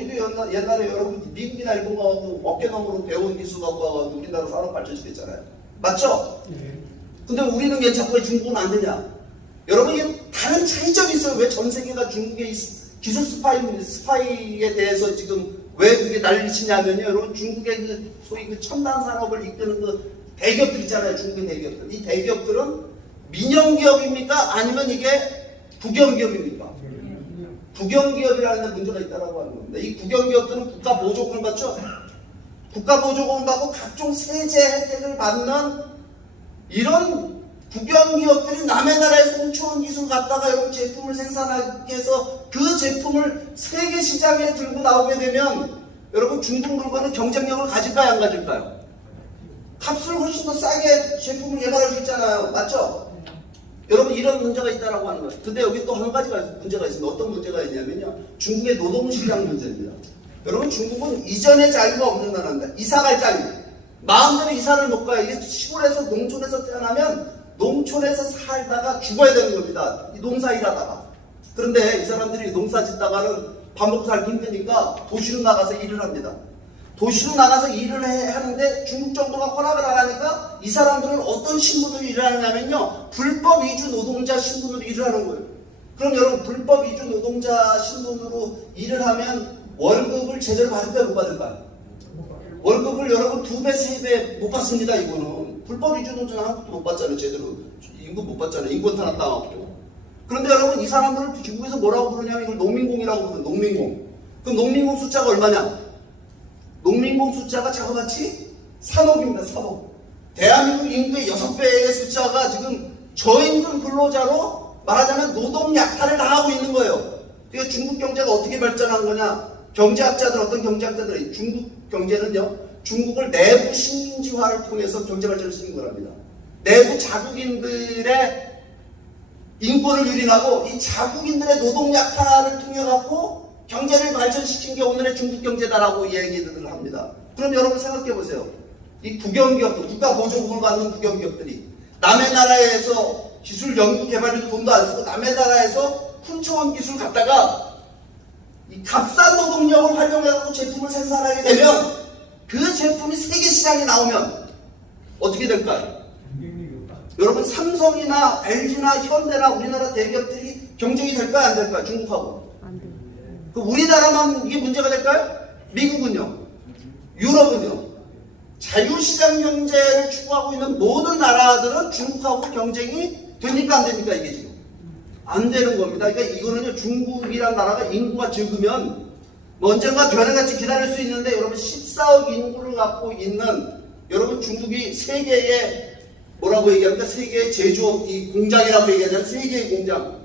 옛날에 여러분 미국이나 일본 가고 어깨너머로 배운 기술 갖고 와가지고 우리나라 산업 발전시켰잖아요. 맞죠? 근데 우리는 괜찮고 왜 중국은 안 되냐? 여러분, 이게 다른 차이점이 있어요. 왜 전 세계가 중국의 기술 스파이에 대해서 지금 왜 그게 난리 치냐면요, 여러분, 중국의 그 소위 그 첨단 산업을 이끄는 그 대기업들 있잖아요. 중국의 대기업들. 이 대기업들은 민영기업입니까? 아니면 이게 국영기업입니까? 국영기업이라는 데 문제가 있다고 하는 겁니다. 이 국영기업들은 국가 보조금을 받죠. 국가 보조금을 받고 각종 세제 혜택을 받는 이런 국영기업들이 남의 나라에서 훔쳐온 기술 갖다가 여러분 제품을 생산하게 해서 그 제품을 세계 시장에 들고 나오게 되면 여러분, 중국 물건은 경쟁력을 가질까요, 안 가질까요? 값을 훨씬 더 싸게 제품을 개발할 수 있잖아요. 맞죠? 여러분, 이런 문제가 있다라고 하는 거예요. 근데 여기 또 한 가지가 문제가 있습니다. 어떤 문제가 있냐면요, 중국의 노동시장 문제입니다. 여러분, 중국은 이전의 자유가 없는 나라입니다. 이사갈 자유. 마음대로 이사를 못 가요. 이게 시골에서 농촌에서 태어나면 농촌에서 살다가 죽어야 되는 겁니다. 농사 일하다가. 그런데 이 사람들이 농사 짓다가는 밥 먹고 살기 힘드니까 도시로 나가서 일을 합니다. 도시로 나가서 일을 하는데 중국 정부가 허락을 안 하니까 이 사람들은 어떤 신분으로 일을 하냐면요, 불법 이주 노동자 신분으로 일을 하는 거예요. 그럼 여러분, 불법 이주 노동자 신분으로 일을 하면 월급을 제대로 받을까요, 못 받을까요? 월급을 여러분 2배, 3배 못 받습니다. 이거는 불법 이주 노동자는 한국도 못 받잖아요. 제대로 임금 못 받잖아요. 인권 탄압 당하고. 그런데 여러분 이 사람들을 중국에서 뭐라고 부르냐면 이걸 농민공이라고 부르는 농민공. 그럼 농민공 숫자가 얼마냐? 농민공 숫자가 자그마치 3억입니다. 3억. 대한민국 인구의 6배의 숫자가 지금 저임금 근로자로 말하자면 노동 약탈을 당하고 있는 거예요. 그러니까 중국 경제가 어떻게 발전한 거냐? 경제학자들, 어떤 경제학자들이 중국 경제는요, 중국을 내부 식민지화를 통해서 경제 발전을 시킨 거랍니다. 내부 자국인들의 인권을 유린하고 이 자국인들의 노동 약탈을 통해 갖고 경제를 발전시킨 게 오늘의 중국 경제다라고 얘기들을 합니다. 그럼 여러분 생각해 보세요. 이 국영기업들, 국가 보조금을 받는 국영기업들이 남의 나라에서 기술 연구 개발에도 돈도 안 쓰고 남의 나라에서 훔쳐온 기술 갖다가 이 값싼 노동력을 활용해서 제품을 생산하게 되면 그 제품이 세계 시장에 나오면 어떻게 될까요? 여러분 삼성이나 LG나 현대나 우리나라 대기업들이 경쟁이 될까요? 안 될까요? 중국하고. 안 돼. 그 우리나라만 이게 문제가 될까요? 미국은요? 유럽은요? 자유시장 경제를 추구하고 있는 모든 나라들은 중국하고 경쟁이 됩니까? 안 됩니까? 이게 지금. 안 되는 겁니다. 그러니까 이거는요, 중국이란 나라가 인구가 적으면 뭐 언젠가 변해같이 기다릴 수 있는데 여러분 14억 인구를 갖고 있는 여러분 중국이 세계의 뭐라고 얘기합니까? 세계의 제조업 이 공장이라고 얘기하잖아요. 세계의 공장.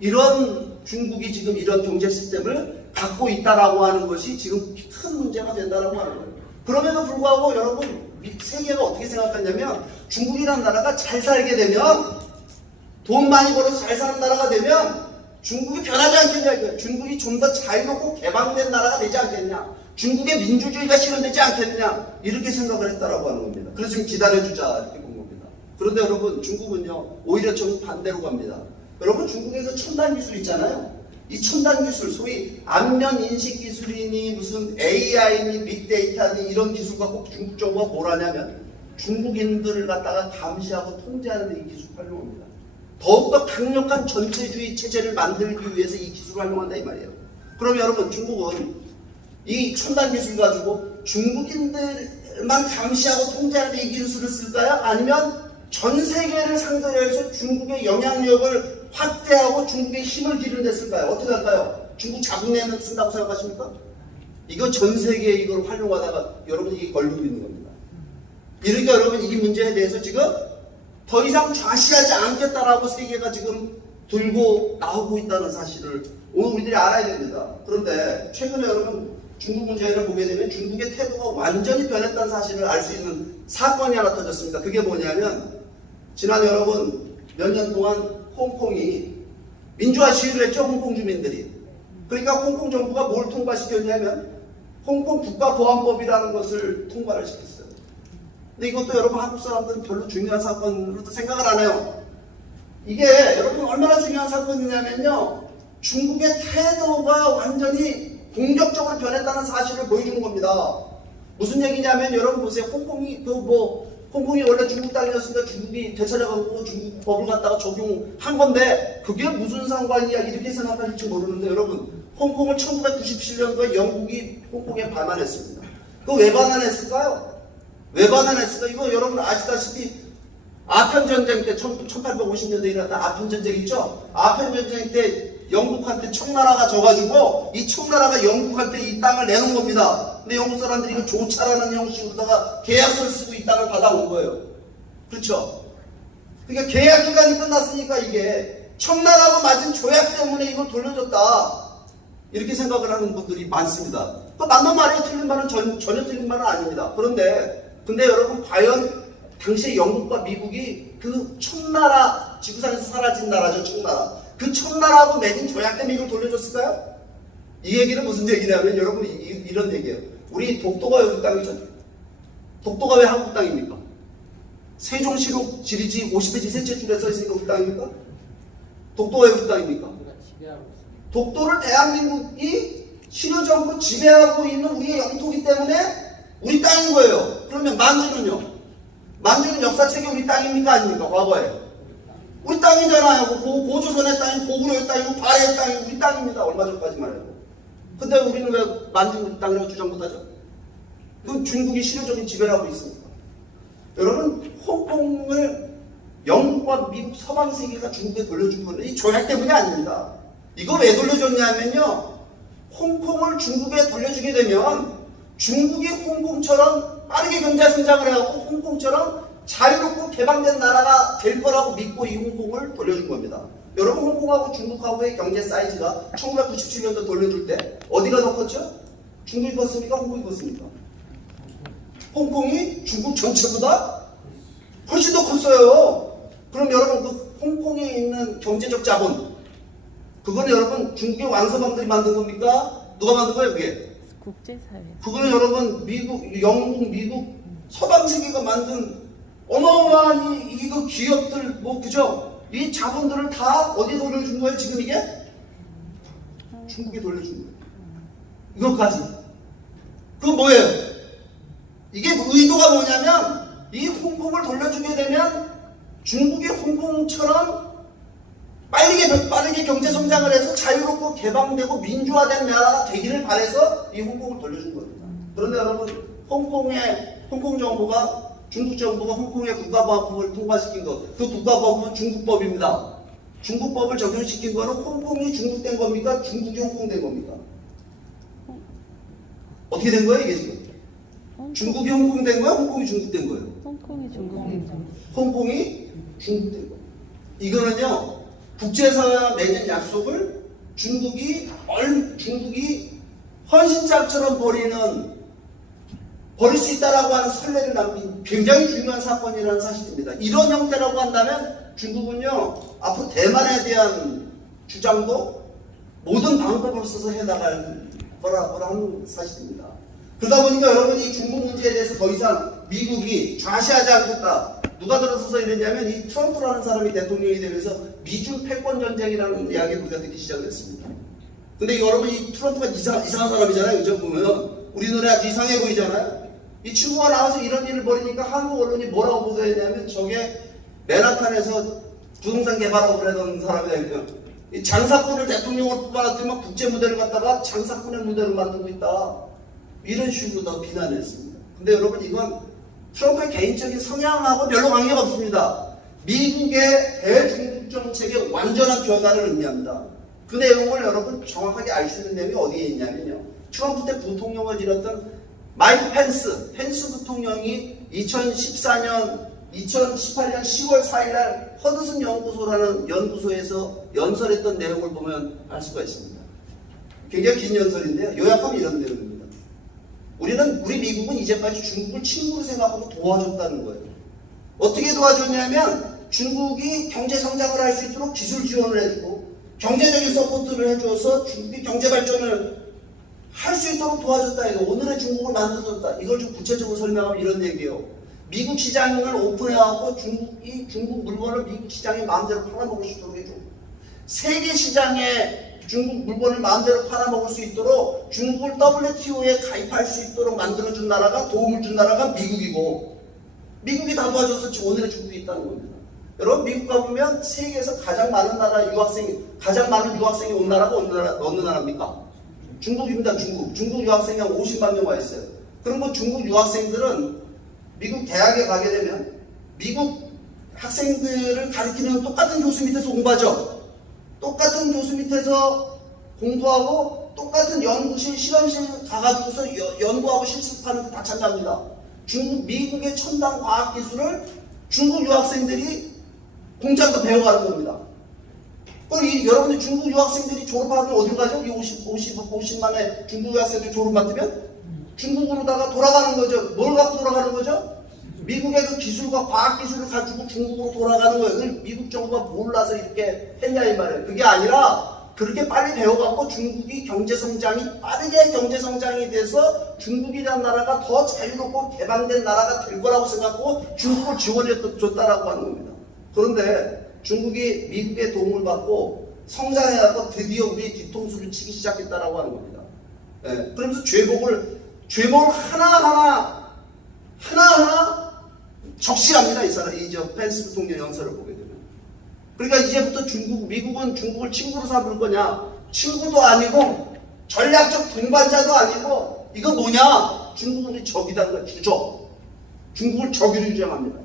이런 중국이 지금 이런 경제 시스템을 갖고 있다라고 하는 것이 지금 큰 문제가 된다라고 하는 거예요. 그럼에도 불구하고 여러분 세계가 어떻게 생각하냐면 중국이라는 나라가 잘 살게 되면 돈 많이 벌어서 잘 사는 나라가 되면 중국이 변하지 않겠냐 이거예요. 중국이 좀 더 자유롭고 개방된 나라가 되지 않겠냐. 중국의 민주주의가 실현되지 않겠느냐. 이렇게 생각을 했다라고 하는 겁니다. 그래서 지금 기다려주자 이렇게 본 겁니다. 그런데 여러분 중국은요 오히려 좀 반대로 갑니다. 여러분 중국의 그 첨단 기술 있잖아요. 이 첨단 기술 소위 안면 인식 기술이니 무슨 AI니 빅데이터니 이런 기술 갖고 중국 정부가 뭘 하냐면 중국인들을 갖다가 감시하고 통제하는 데 이 기술 활용합니다. 더욱더 강력한 전체주의 체제를 만들기 위해서 이 기술을 활용한다 이 말이에요. 그럼 여러분 중국은 이 첨단 기술 가지고 중국인들만 감시하고 통제하는 데 이 기술을 쓸까요? 아니면 전 세계를 상대로 해서 중국의 영향력을 확대하고 중국의 힘을 기르는 데 쓸까요? 어떻게 할까요? 중국 자국내는 쓴다고 생각하십니까? 이거 전 세계에 이걸 활용하다가 여러분이 이게 걸리고 있는 겁니다. 그러니까 여러분 이 문제에 대해서 지금 더 이상 좌시하지 않겠다라고 세계가 지금 들고 나오고 있다는 사실을 오늘 우리들이 알아야 됩니다. 그런데 최근에 여러분 중국 문제를 보게 되면 중국의 태도가 완전히 변했다는 사실을 알 수 있는 사건이 하나 터졌습니다. 그게 뭐냐면 지난 여러분 몇 년 동안 홍콩이 민주화 시위를 했죠. 홍콩 주민들이. 그러니까 홍콩 정부가 뭘 통과시켰냐면 홍콩 국가보안법이라는 것을 통과를 시켰어요. 근데 이것도 여러분 한국 사람들은 별로 중요한 사건으로도 생각을 안 해요. 이게 여러분 얼마나 중요한 사건이냐면요. 중국의 태도가 완전히 공격적으로 변했다는 사실을 보여주는 겁니다. 무슨 얘기냐면 여러분 보세요. 홍콩이 원래 중국 땅이었으니까 중국이 되찾아가고 중국 법을 갖다가 적용한 건데 그게 무슨 상관이야 이렇게 생각하실지 모르는데 여러분 홍콩을 1997년도에 영국이 홍콩에 반환했습니다. 그거 왜 반환했을까요? 왜 반환했을까? 이거 여러분 아시다시피 아편전쟁 때 1850년대에 일어났던 아편전쟁 있죠? 아편전쟁 때 영국한테 청나라가 져가지고 이 청나라가 영국한테 이 땅을 내놓은 겁니다. 근데 영국 사람들이 이거 조차라는 형식으로다가 계약서를 쓰고 이 땅을 받아온 거예요. 그렇죠? 그러니까 계약 기간이 끝났으니까 이게 청나라하고 맞은 조약 때문에 이걸 돌려줬다. 이렇게 생각을 하는 분들이 많습니다. 그 맞는 말이에요. 틀린 말은 전혀 틀린 말은 아닙니다. 근데 여러분 과연 당시에 영국과 미국이 그 청나라 지구상에서 사라진 나라죠. 청나라. 그 청나라하고 맺은 조약 때문에 이걸 돌려줬을까요? 이 얘기는 무슨 얘기냐면 여러분 이런 얘기예요. 우리 독도가 여기 땅이죠. 독도가 왜 한국 땅입니까? 세종시록 지리지 50페이지 셋째 줄에 써있으니까 우리 땅입니까? 독도가 왜 우리 땅입니까? 독도를 대한민국이 실효적으로 지배하고 있는 우리의 영토기 때문에 우리 땅인 거예요. 그러면 만주는요? 만주는 역사책에 우리 땅입니까? 아닙니까? 과거에. 우리 땅이잖아요. 고조선의 땅이고 고구려의 땅이고 바해의 땅이고 우리 땅입니다. 얼마 전까지만 해도. 근데 우리는 왜 만주 우리 땅이라고 주장 못하죠? 그건 중국이 실효적인 지배를 하고 있습니다. 여러분 홍콩을 영국과 미국 서방 세계가 중국에 돌려준 거는 이 조약 때문이 아닙니다. 이거 왜 돌려줬냐면요, 홍콩을 중국에 돌려주게 되면 중국이 홍콩처럼 빠르게 경제 성장을 해갖고 홍콩처럼 자유롭고 개방된 나라가 될 거라고 믿고 이 홍콩을 돌려준 겁니다. 여러분, 홍콩하고 중국하고의 경제 사이즈가 1997년도 돌려줄 때 어디가 더 컸죠? 중국이 컸습니까? 홍콩이 컸습니까? 홍콩이 중국 전체보다 훨씬 더 컸어요. 그럼 여러분, 그 홍콩에 있는 경제적 자본, 그거는 여러분 중국의 왕서방들이 만든 겁니까? 누가 만든 거예요, 그게? 국제사회. 그거는 여러분 미국, 영국, 미국, 서방 세계가 만든 어마어마한 이거 기업들, 뭐 그죠? 이 자본들을 다 어디 돌려준 거예요? 지금 이게 중국에 돌려준 거예요. 이것까지. 그건 뭐예요? 이게 의도가 뭐냐면 이 홍콩을 돌려주게 되면 중국이 홍콩처럼 빠르게 경제 성장을 해서 자유롭고 개방되고 민주화된 나라가 되기를 바라서 이 홍콩을 돌려준 겁니다. 그런데 여러분, 홍콩 정부가, 중국 정부가 홍콩의 국가보안법을 통과시킨 것, 그 국가보안법은 중국법입니다. 중국법을 적용시킨 거는 홍콩이 중국된 겁니까? 중국이 홍콩된 겁니까? 어떻게 된 거예요, 이게 지금? 중국이 홍콩된 거예요? 홍콩이 중국된 거예요? 홍콩이 중국인 거. 홍콩이 중국된 거예요. 이거는요, 국제사회와 맺은 약속을 중국이 헌신짝처럼 버릴 수 있다라고 하는 선례를 남긴 굉장히 중요한 사건이라는 사실입니다. 이런 형태라고 한다면 중국은요, 앞으로 대만에 대한 주장도 모든 방법을 써서 해나갈 거라는 사실입니다. 그러다 보니까 여러분, 이 중국 문제에 대해서 더 이상 미국이 좌시하지 않겠다. 누가 들어서서 이랬냐면 이 트럼프라는 사람이 대통령이 되면서 미중 패권 전쟁이라는 이야기를 우리가 듣기 시작을 했습니다. 근데 여러분, 이 트럼프가 이상한 사람이잖아요. 그죠? 보면 우리 눈에 아주 이상해 보이잖아요. 이 친구가 나와서 이런 일을 벌이니까 한국 언론이 뭐라고 보도했냐면 저게 맨하탄에서 부동산 개발업을 하던 사람이다. 이 장사꾼을 대통령으로 뽑아놨더니 국제 무대를 갖다가 장사꾼의 무대로 만들고 있다. 이런 식으로 더 비난했습니다. 근데 여러분, 이건 트럼프의 개인적인 성향하고 별로 관계가 없습니다. 미국의 대중국 정책의 완전한 변화를 의미합니다. 그 내용을 여러분 정확하게 알 수 있는 내용이 어디에 있냐면요, 트럼프 때 부통령을 지냈던 마이크 펜스 부통령이 2018년 10월 4일날 허드슨 연구소라는 연구소에서 연설했던 내용을 보면 알 수가 있습니다. 굉장히 긴 연설인데요, 요약하면 이런 내용입니다. 우리 미국은 이제까지 중국을 친구로 생각하고 도와줬다는 거예요. 어떻게 도와줬냐면 중국이 경제 성장을 할 수 있도록 기술 지원을 해주고 경제적인 서포트를 해줘서 중국이 경제 발전을 할 수 있도록 도와줬다. 이거 오늘의 중국을 만들어줬다. 이걸 좀 구체적으로 설명하면 이런 얘기예요. 미국 시장을 오픈해갖고 중국 물건을 미국 시장에 마음대로 팔아먹을 수 있도록 해줘. 세계 시장에 중국 물건을 마음대로 팔아먹을 수 있도록 중국을 WTO에 가입할 수 있도록 만들어준 나라가, 도움을 준 나라가 미국이고, 미국이 다 도와줘서 지금 오늘의 중국이 있다는 겁니다. 여러분, 미국 가보면 세계에서 가장 많은 유학생이 온 나라가 어느 나라입니까? 중국입니다. 중국 유학생이 한 50만 명 와 있어요. 그럼 그 중국 유학생들은 미국 대학에 가게 되면 미국 학생들을 가르치는 똑같은 교수 밑에서 공부하죠. 똑같은 교수 밑에서 공부하고 똑같은 연구실, 실험실 가가지고서 연구하고 실습하는 데 다 참가합니다. 미국의 첨단 과학 기술을 중국 유학생들이 공짜로 배워가는 겁니다. 그럼 여러분들 중국 유학생들이 졸업하면 어디로 가죠? 이 50만의 중국 유학생들이 졸업받으면 중국으로다가 돌아가는 거죠. 뭘 갖고 돌아가는 거죠? 미국의 그 기술과 과학 기술을 가지고 중국으로 돌아가는 거예요. 그걸 미국 정부가 몰라서 이렇게 했냐 이 말이에요. 그게 아니라 그렇게 빨리 배워갖고 중국이 빠르게 경제 성장이 돼서 중국이라는 나라가 더 자유롭고 개방된 나라가 될 거라고 생각하고 중국을 지원해줬다라고 하는 겁니다. 그런데 중국이 미국의 도움을 받고 성장해갖고 드디어 우리 뒤통수를 치기 시작했다라고 하는 겁니다. 예, 그러면서 죄목을 하나하나 적시합니다. 이 펜스 부통령 연설을 보게 되면. 그러니까 이제부터 미국은 중국을 친구로 삼을 거냐? 친구도 아니고 전략적 동반자도 아니고 이거 뭐냐? 중국은 우리 적이라는 걸 주죠. 중국을 적으로 주장합니다.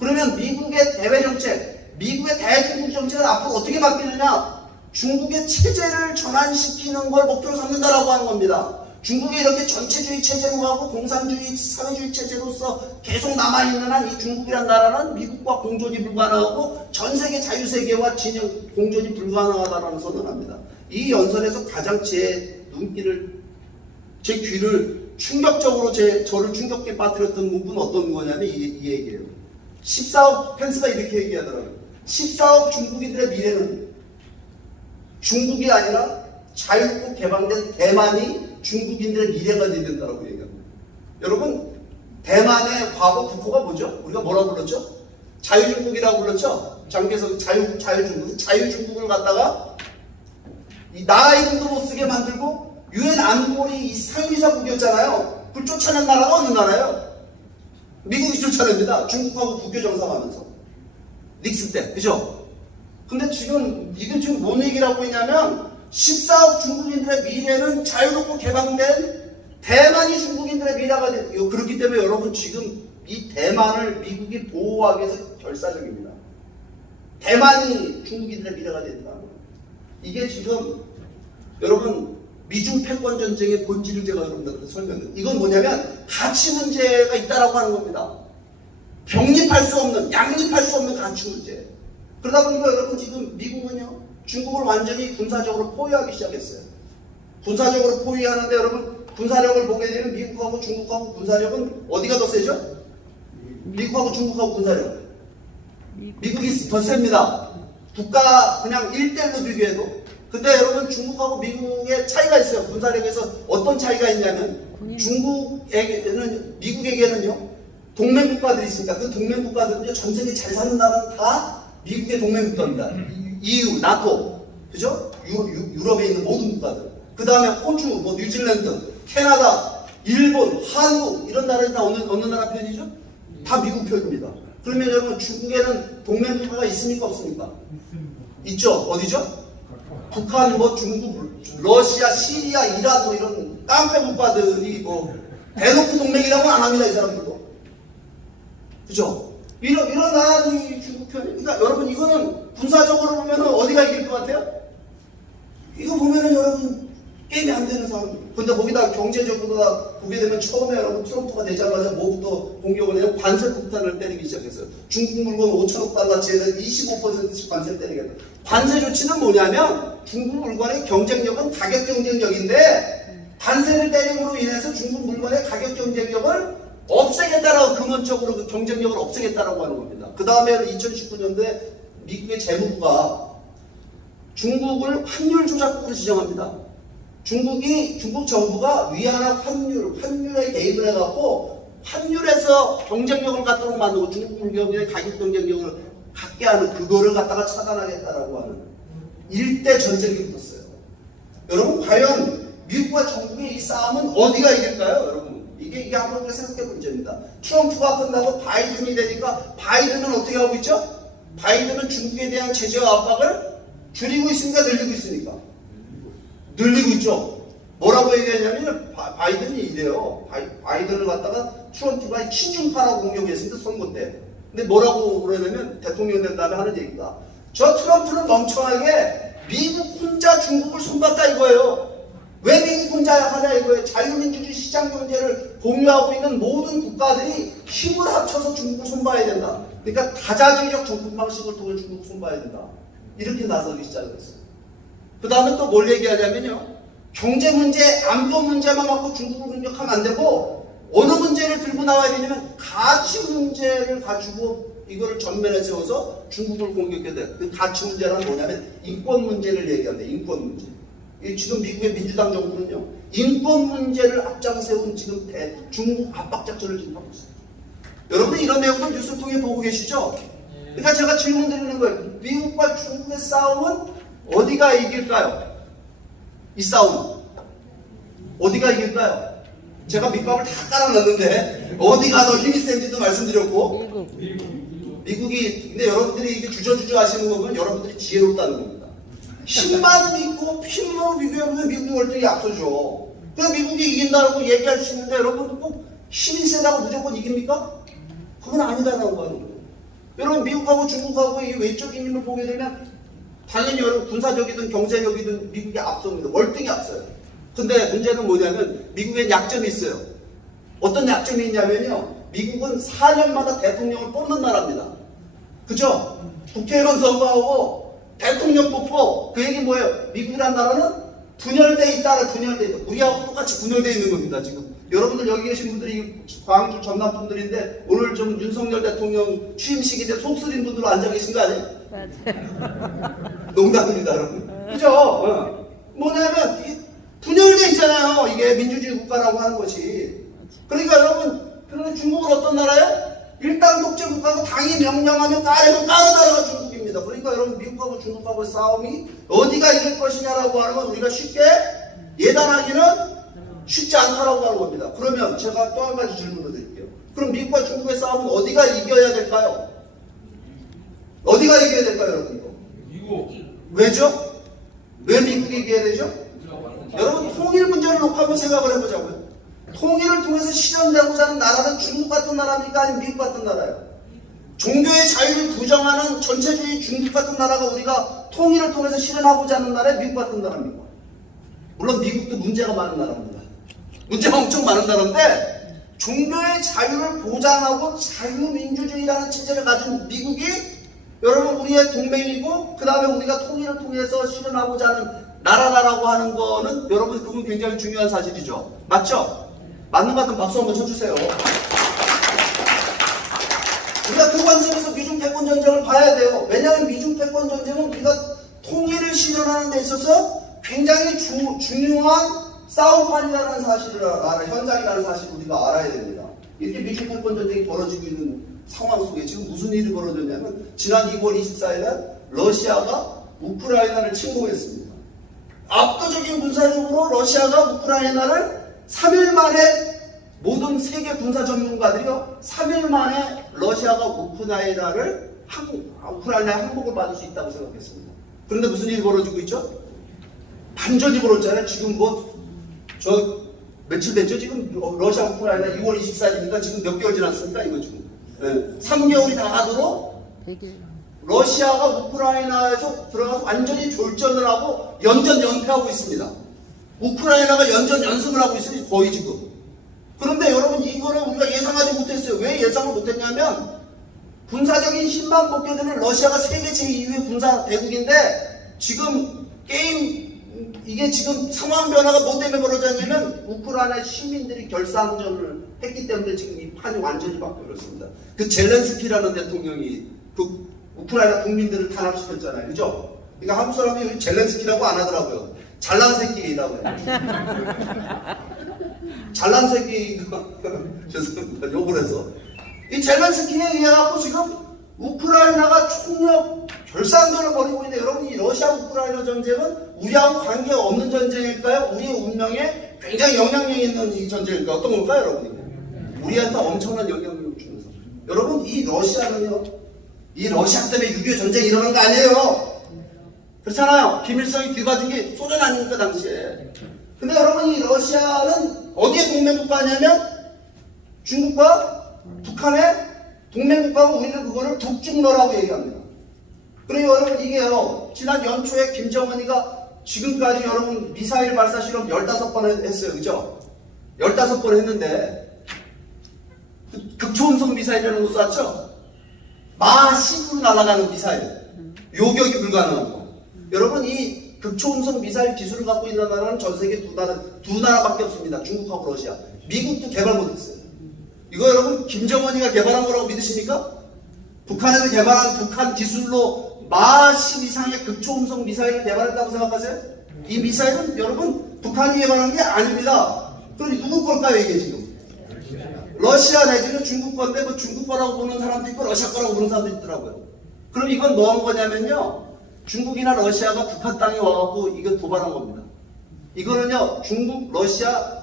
그러면 미국의 대외 정책, 미국의 대중국 정책은 앞으로 어떻게 바뀌느냐? 중국의 체제를 전환시키는 걸 목표로 삼는다라고 하는 겁니다. 중국이 이렇게 전체주의 체제로 가고 공산주의 사회주의 체제로서 계속 남아있는 한 이 중국이란 나라는 미국과 공존이 불가능하고 전 세계 자유세계와 진영 공존이 불가능하다라는 선언합니다. 이 연설에서 가장 제 눈길을, 제 귀를 충격적으로 저를 충격에 빠뜨렸던 부분은 어떤 거냐면 이 얘기예요. 14억, 펜스가 이렇게 얘기하더라고요. 14억 중국인들의 미래는 중국이 아니라 자유롭고 개방된 대만이 중국인들의 미래가 돼야 된다고 얘기합니다. 여러분, 대만의 과거 국호가 뭐죠? 우리가 뭐라고 불렀죠? 자유중국이라고 불렀죠? 장기에서 자유중국을 갖다가 이 나라 이름도 못 쓰게 만들고 유엔 안보리 이 상위사국이었잖아요. 그걸 쫓아낸 나라가 어느 나라예요? 미국이 쫓아냅니다. 중국하고 국교 정상하면서 닉슨 때, 그죠? 근데 지금 이게 지금 뭔 얘기를 하고 있냐면 14억 중국인들의 미래는 자유롭고 개방된 대만이 중국인들의 미래가 돼요. 그렇기 때문에 여러분 지금 이 대만을 미국이 보호하기 위해서 결사적입니다. 대만이 중국인들의 미래가 된다. 이게 지금 여러분 미중 패권 전쟁의 본질을 제가 여러분들한테 설명해요. 이건 뭐냐면 가치 문제가 있다라고 하는 겁니다. 병립할 수 없는, 양립할 수 없는 가치 문제. 그러다 보니까 여러분 지금 미국은요 중국을 완전히 군사적으로 포위하기 시작했어요. 군사적으로 포위하는데 여러분 군사력을 보게 되면 미국하고 중국하고 군사력은 어디가 더 세죠? 미국하고 중국하고 군사력. 미국이 더 셉니다. 국가 그냥 1대1로 비교해도. 근데 여러분 중국하고 미국의 차이가 있어요. 군사력에서 어떤 차이가 있냐면 미국에게는요 동맹국가들이 있으니까 그 동맹국가들은요 전 세계 잘 사는 나라는 다 미국의 동맹국가입니다. EU, 나토, 그죠? 유럽에 있는 모든 국가들. 그 다음에 호주, 뭐 뉴질랜드, 캐나다, 일본, 한국 이런 나라는 다 어느 나라 편이죠? 다 미국 편입니다. 그러면 여러분 중국에는 동맹국가가 있습니까 없습니까? 있죠. 어디죠? 북한, 뭐 중국, 러시아, 시리아, 이란 뭐 이런 깡패 국가들이 뭐 대놓고 동맹이라고는 안 합니다. 이 사람들도. 그죠? 이런 나라들이 중국 편이. 그러니까 여러분 이거는 군사적으로 보면은 어디가 이길 것 같아요? 이거 보면은 여러분 게임이 안 되는 상황. 근데 거기다 경제적으로 보게 되면 처음에 여러분 트럼프가 되자마자 뭐부터 공격을 해요? 관세 폭탄을 때리기 시작했어요. 중국 물건 5천억 달러치에는 25%씩 관세 때리겠다. 관세 조치는 뭐냐면 중국 물건의 경쟁력은 가격 경쟁력인데 관세를 때림으로 인해서 중국 물건의 가격 경쟁력을 없애겠다라고 근원적으로 그 경쟁력을 없애겠다라고 하는 겁니다. 그 다음에 2019년도에 미국의 재무부가 중국을 환율 조작국으로 지정합니다. 중국 정부가 위안화 환율에 개입을 해갖고 환율에서 경쟁력을 갖도록 만들고 중국 물건의 가격 경쟁력을 갖게 하는 그거를 갖다가 차단하겠다라고 하는 일대 전쟁이 붙었어요. 여러분 과연 미국과 중국의 이 싸움은 어디가 이길까요, 여러분? 이게 한번 우리가 생각해 볼 문제입니다. 트럼프가 끝나고 바이든이 되니까 바이든은 어떻게 하고 있죠? 바이든은 중국에 대한 제재와 압박을 줄이고 있습니까? 늘리고 있습니까? 늘리고 있죠. 뭐라고 얘기하냐면 바이든이 이래요. 바이든을 갖다가 트럼프가 친중파라고 공격했습니다. 선거 때. 근데 뭐라고 그러냐면 대통령 된 다음에 하는 얘기가 저 트럼프는 멍청하게 미국 혼자 중국을 손봤다 이거예요. 왜 미국 혼자 하냐 이거예요. 자유민주주의 시장경제를 공유하고 있는 모든 국가들이 힘을 합쳐서 중국을 손봐야 된다. 그러니까 다자주의적 접근 방식을 통해 중국을 손봐야 된다. 이렇게 나서기 시작했어요. 그 다음에 또 뭘 얘기하냐면요. 경제 문제, 안보 문제만 갖고 중국을 공격하면 안 되고 어느 문제를 들고 나와야 되냐면 가치 문제를 가지고 이거를 전면에 세워서 중국을 공격해야 돼. 그 가치 문제란 뭐냐면 인권 문제를 얘기합니다. 인권 문제. 지금 미국의 민주당 정부는요. 인권 문제를 앞장세운 지금 중국 압박 작전을 지금 하고 있어요. 여러분 이런 내용들 뉴스 통해 보고 계시죠? 그러니까 제가 질문 드리는 거예요. 미국과 중국의 싸움은 어디가 이길까요? 이 싸움 어디가 이길까요? 제가 밑밥을 다 깔아놨는데 어디가 더 힘이 센지도 말씀드렸고 미국이 근데 여러분들이 이게 주저주저 하시는 거 보면 여러분들이 지혜롭다는 겁니다. 힘만 믿고 힘으로 비교해보면 미국이 월등히 앞서죠. 그럼 미국이 이긴다고 얘기할 수 있는데 여러분 꼭 힘이 세다고 무조건 이깁니까? 그건 아니다라고 하는 거예요. 여러분 미국하고 중국하고 이 외적인 힘을 보게 되면 당연히 여러분 군사적이든 경제적이든 미국이 앞섭니다. 월등히 앞서요. 근데 문제는 뭐냐면 미국엔 약점이 있어요. 어떤 약점이 있냐면요. 미국은 4년마다 대통령을 뽑는 나라입니다. 그죠? 국회의원 선거하고 대통령 뽑고 그 얘기 뭐예요? 미국이란 나라는 분열돼 있다를 분열돼 있다. 우리하고 똑같이 분열돼 있는 겁니다. 지금 여러분들 여기 계신 분들이 광주 전남 분들인데 오늘 좀 윤석열 대통령 취임식인데 속 쓰린 분들 앉아 계신 거 아니에요? 맞아요. 농담입니다, 여러분. 그죠? 뭐냐면 이 분열돼 있잖아요. 이게 민주주의 국가라고 하는 것이. 그러니까 여러분, 그런데 중국은 어떤 나라예요? 일당 독재 국가고 당이 명령하면 까려면 까는 나라가 중국입니다. 그러니까 여러분 미국하고 중국하고 싸움이 어디가 이길 것이냐라고 하는 건 우리가 쉽게 예단하기는 쉽지 않다라고 하는 겁니다. 그러면 제가 또 한 가지 질문을 드릴게요. 그럼 미국과 중국의 싸움은 어디가 이겨야 될까요? 어디가 이겨야 될까요, 여러분? 이거? 미국. 왜죠? 왜 미국이 이겨야 되죠? 여러분 통일 문제를 놓고 한번 생각을 해보자고요. 통일을 통해서 실현되고자 하는 나라는 중국 같은 나라입니까? 아니면 미국 같은 나라예요? 종교의 자유를 부정하는 전체주의 중국 같은 나라가 우리가 통일을 통해서 실현하고자 하는 나라에 미국 같은 나라입니까? 물론 미국도 문제가 많은 나라입니다. 문제가 엄청 많은 나라인데 종교의 자유를 보장하고 자유민주주의라는 체제를 가진 미국이 여러분 우리의 동맹이고 그 다음에 우리가 통일을 통해서 실현하고자 하는 나라라고 하는 거는 여러분 그건 굉장히 중요한 사실이죠. 맞죠? 맞는 것 같으면 박수 한번 쳐주세요. 우리가 그 관점에서 미중 패권 전쟁을 봐야 돼요. 왜냐하면 미중 패권 전쟁은 우리가 통일을 실현하는 데 있어서 굉장히 중요한 싸움판이라는 사실을 현장이라는 사실을 우리가 알아야 됩니다. 이렇게 미중 패권 전쟁이 벌어지고 있는 상황 속에 지금 무슨 일이 벌어졌냐면 지난 2월 24일에 러시아가 우크라이나를 침공했습니다. 압도적인 군사력으로 러시아가 우크라이나를 3일 만에 모든 세계 군사 전문가들이요 3일 만에 러시아가 우크라이나의 항복을 받을 수 있다고 생각했습니다. 그런데 무슨 일이 벌어지고 있죠? 반전이 벌어졌잖아요. 지금 며칠 됐죠? 지금 러시아 우크라이나 2월 24일이니까 지금 몇 개월 지났습니까? 이거 지금 3개월이 다 가도록 100일. 러시아가 우크라이나에서 들어가서 완전히 졸전을 하고 연전 연패하고 있습니다. 우크라이나가 연전 연승을 하고 있어요. 거의 지금. 그런데 여러분 이거를 우리가 예상하지 못했어요. 왜 예상을 못했냐면 군사적인 힘만 보게 되면 러시아가 세계 제2의 군사 대국인데 지금 이게 지금 상황 변화가 뭐 때문에 벌어졌냐면 우크라이나 시민들이 결사항전을 했기 때문에 지금 이 판이 완전히 바뀌었습니다. 그 젤렌스키라는 대통령이 그 우크라이나 국민들을 탄압시켰잖아요. 그죠? 그러니까 한국 사람이 젤렌스키라고 안 하더라고요. 잘난 새끼라고 해요. 잘난 새끼 죄송합니다. 욕을 해서 이 젤렌스키에 의해 갖고 지금 우크라이나가 총력 결산전을 벌이고 있는데 여러분 이 러시아 우크라이나 전쟁은 우리하고 관계가 없는 전쟁일까요? 우리의 운명에 굉장히 영향력이 있는 이 전쟁일까요? 어떤 걸까요, 여러분? 우리한테 엄청난 영향력을 주면서 여러분 이 러시아는요 이 러시아 때문에 6.25 전쟁이 일어난 거 아니에요. 그렇잖아요. 김일성이 뒤받은 게 소련 아닙니까 당시에. 근데 여러분 이 러시아는 어디에 동맹국가냐면 중국과 북한의 동맹국가고 우리는 그거를 북중러라고 얘기합니다. 그리고 여러분 이게요 지난 연초에 김정은이가 지금까지 여러분 미사일 발사 실험 15번 했어요. 그죠? 15번 했는데 극초음속 미사일이라는 거 쐈죠? 마 10으로 날아가는 미사일 요격이 불가능한 거. 여러분 이 극초음속 미사일 기술을 갖고 있는 나라는 전 세계 두 나라밖에 없습니다. 중국하고 러시아. 미국도 개발 못했어요. 이거 여러분 김정은이가 개발한 거라고 믿으십니까? 북한에서 개발한 북한 기술로 마 10 이상의 극초음속 미사일을 개발했다고 생각하세요? 이 미사일은 여러분 북한이 개발한 게 아닙니다. 그럼 누구 걸까요 이게 지금? 러시아 내지는 중국 건데 그 중국 거라고 보는 사람도 있고 러시아 거라고 보는 사람도 있더라고요. 그럼 이건 뭐 한 거냐면요 중국이나 러시아가 북한 땅에 와갖고 이거 도발한 겁니다. 이거는요 중국, 러시아,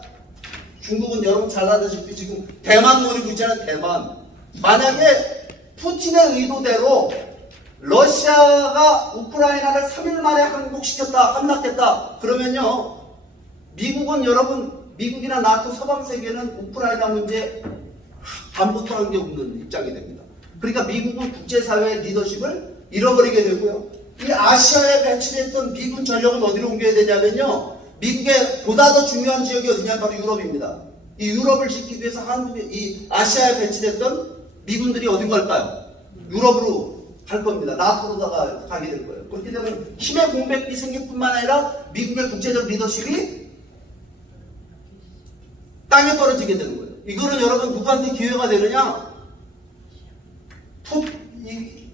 중국은 여러분 잘 아시다시피 지금 대만 노리고 있잖아요. 대만. 만약에 푸틴의 의도대로 러시아가 우크라이나를 3일 만에 함락했다. 그러면요 미국은 여러분 미국이나 나토 서방 세계는 우크라이나 문제 아무것도 한 게 없는 입장이 됩니다. 그러니까 미국은 국제사회의 리더십을 잃어버리게 되고요. 이 아시아에 배치됐던 미군 전력은 어디로 옮겨야 되냐면요. 미국의 보다 더 중요한 지역이 어디냐면 바로 유럽입니다. 이 유럽을 지키기 위해서 이 아시아에 배치됐던 미군들이 어디 갈까요? 유럽으로 갈 겁니다. 나토로다가 가게 될 거예요. 그렇게 되면 힘의 공백이 생길 뿐만 아니라 미국의 국제적 리더십이 땅에 떨어지게 되는 거예요. 이거는 여러분 누구한테 기회가 되느냐?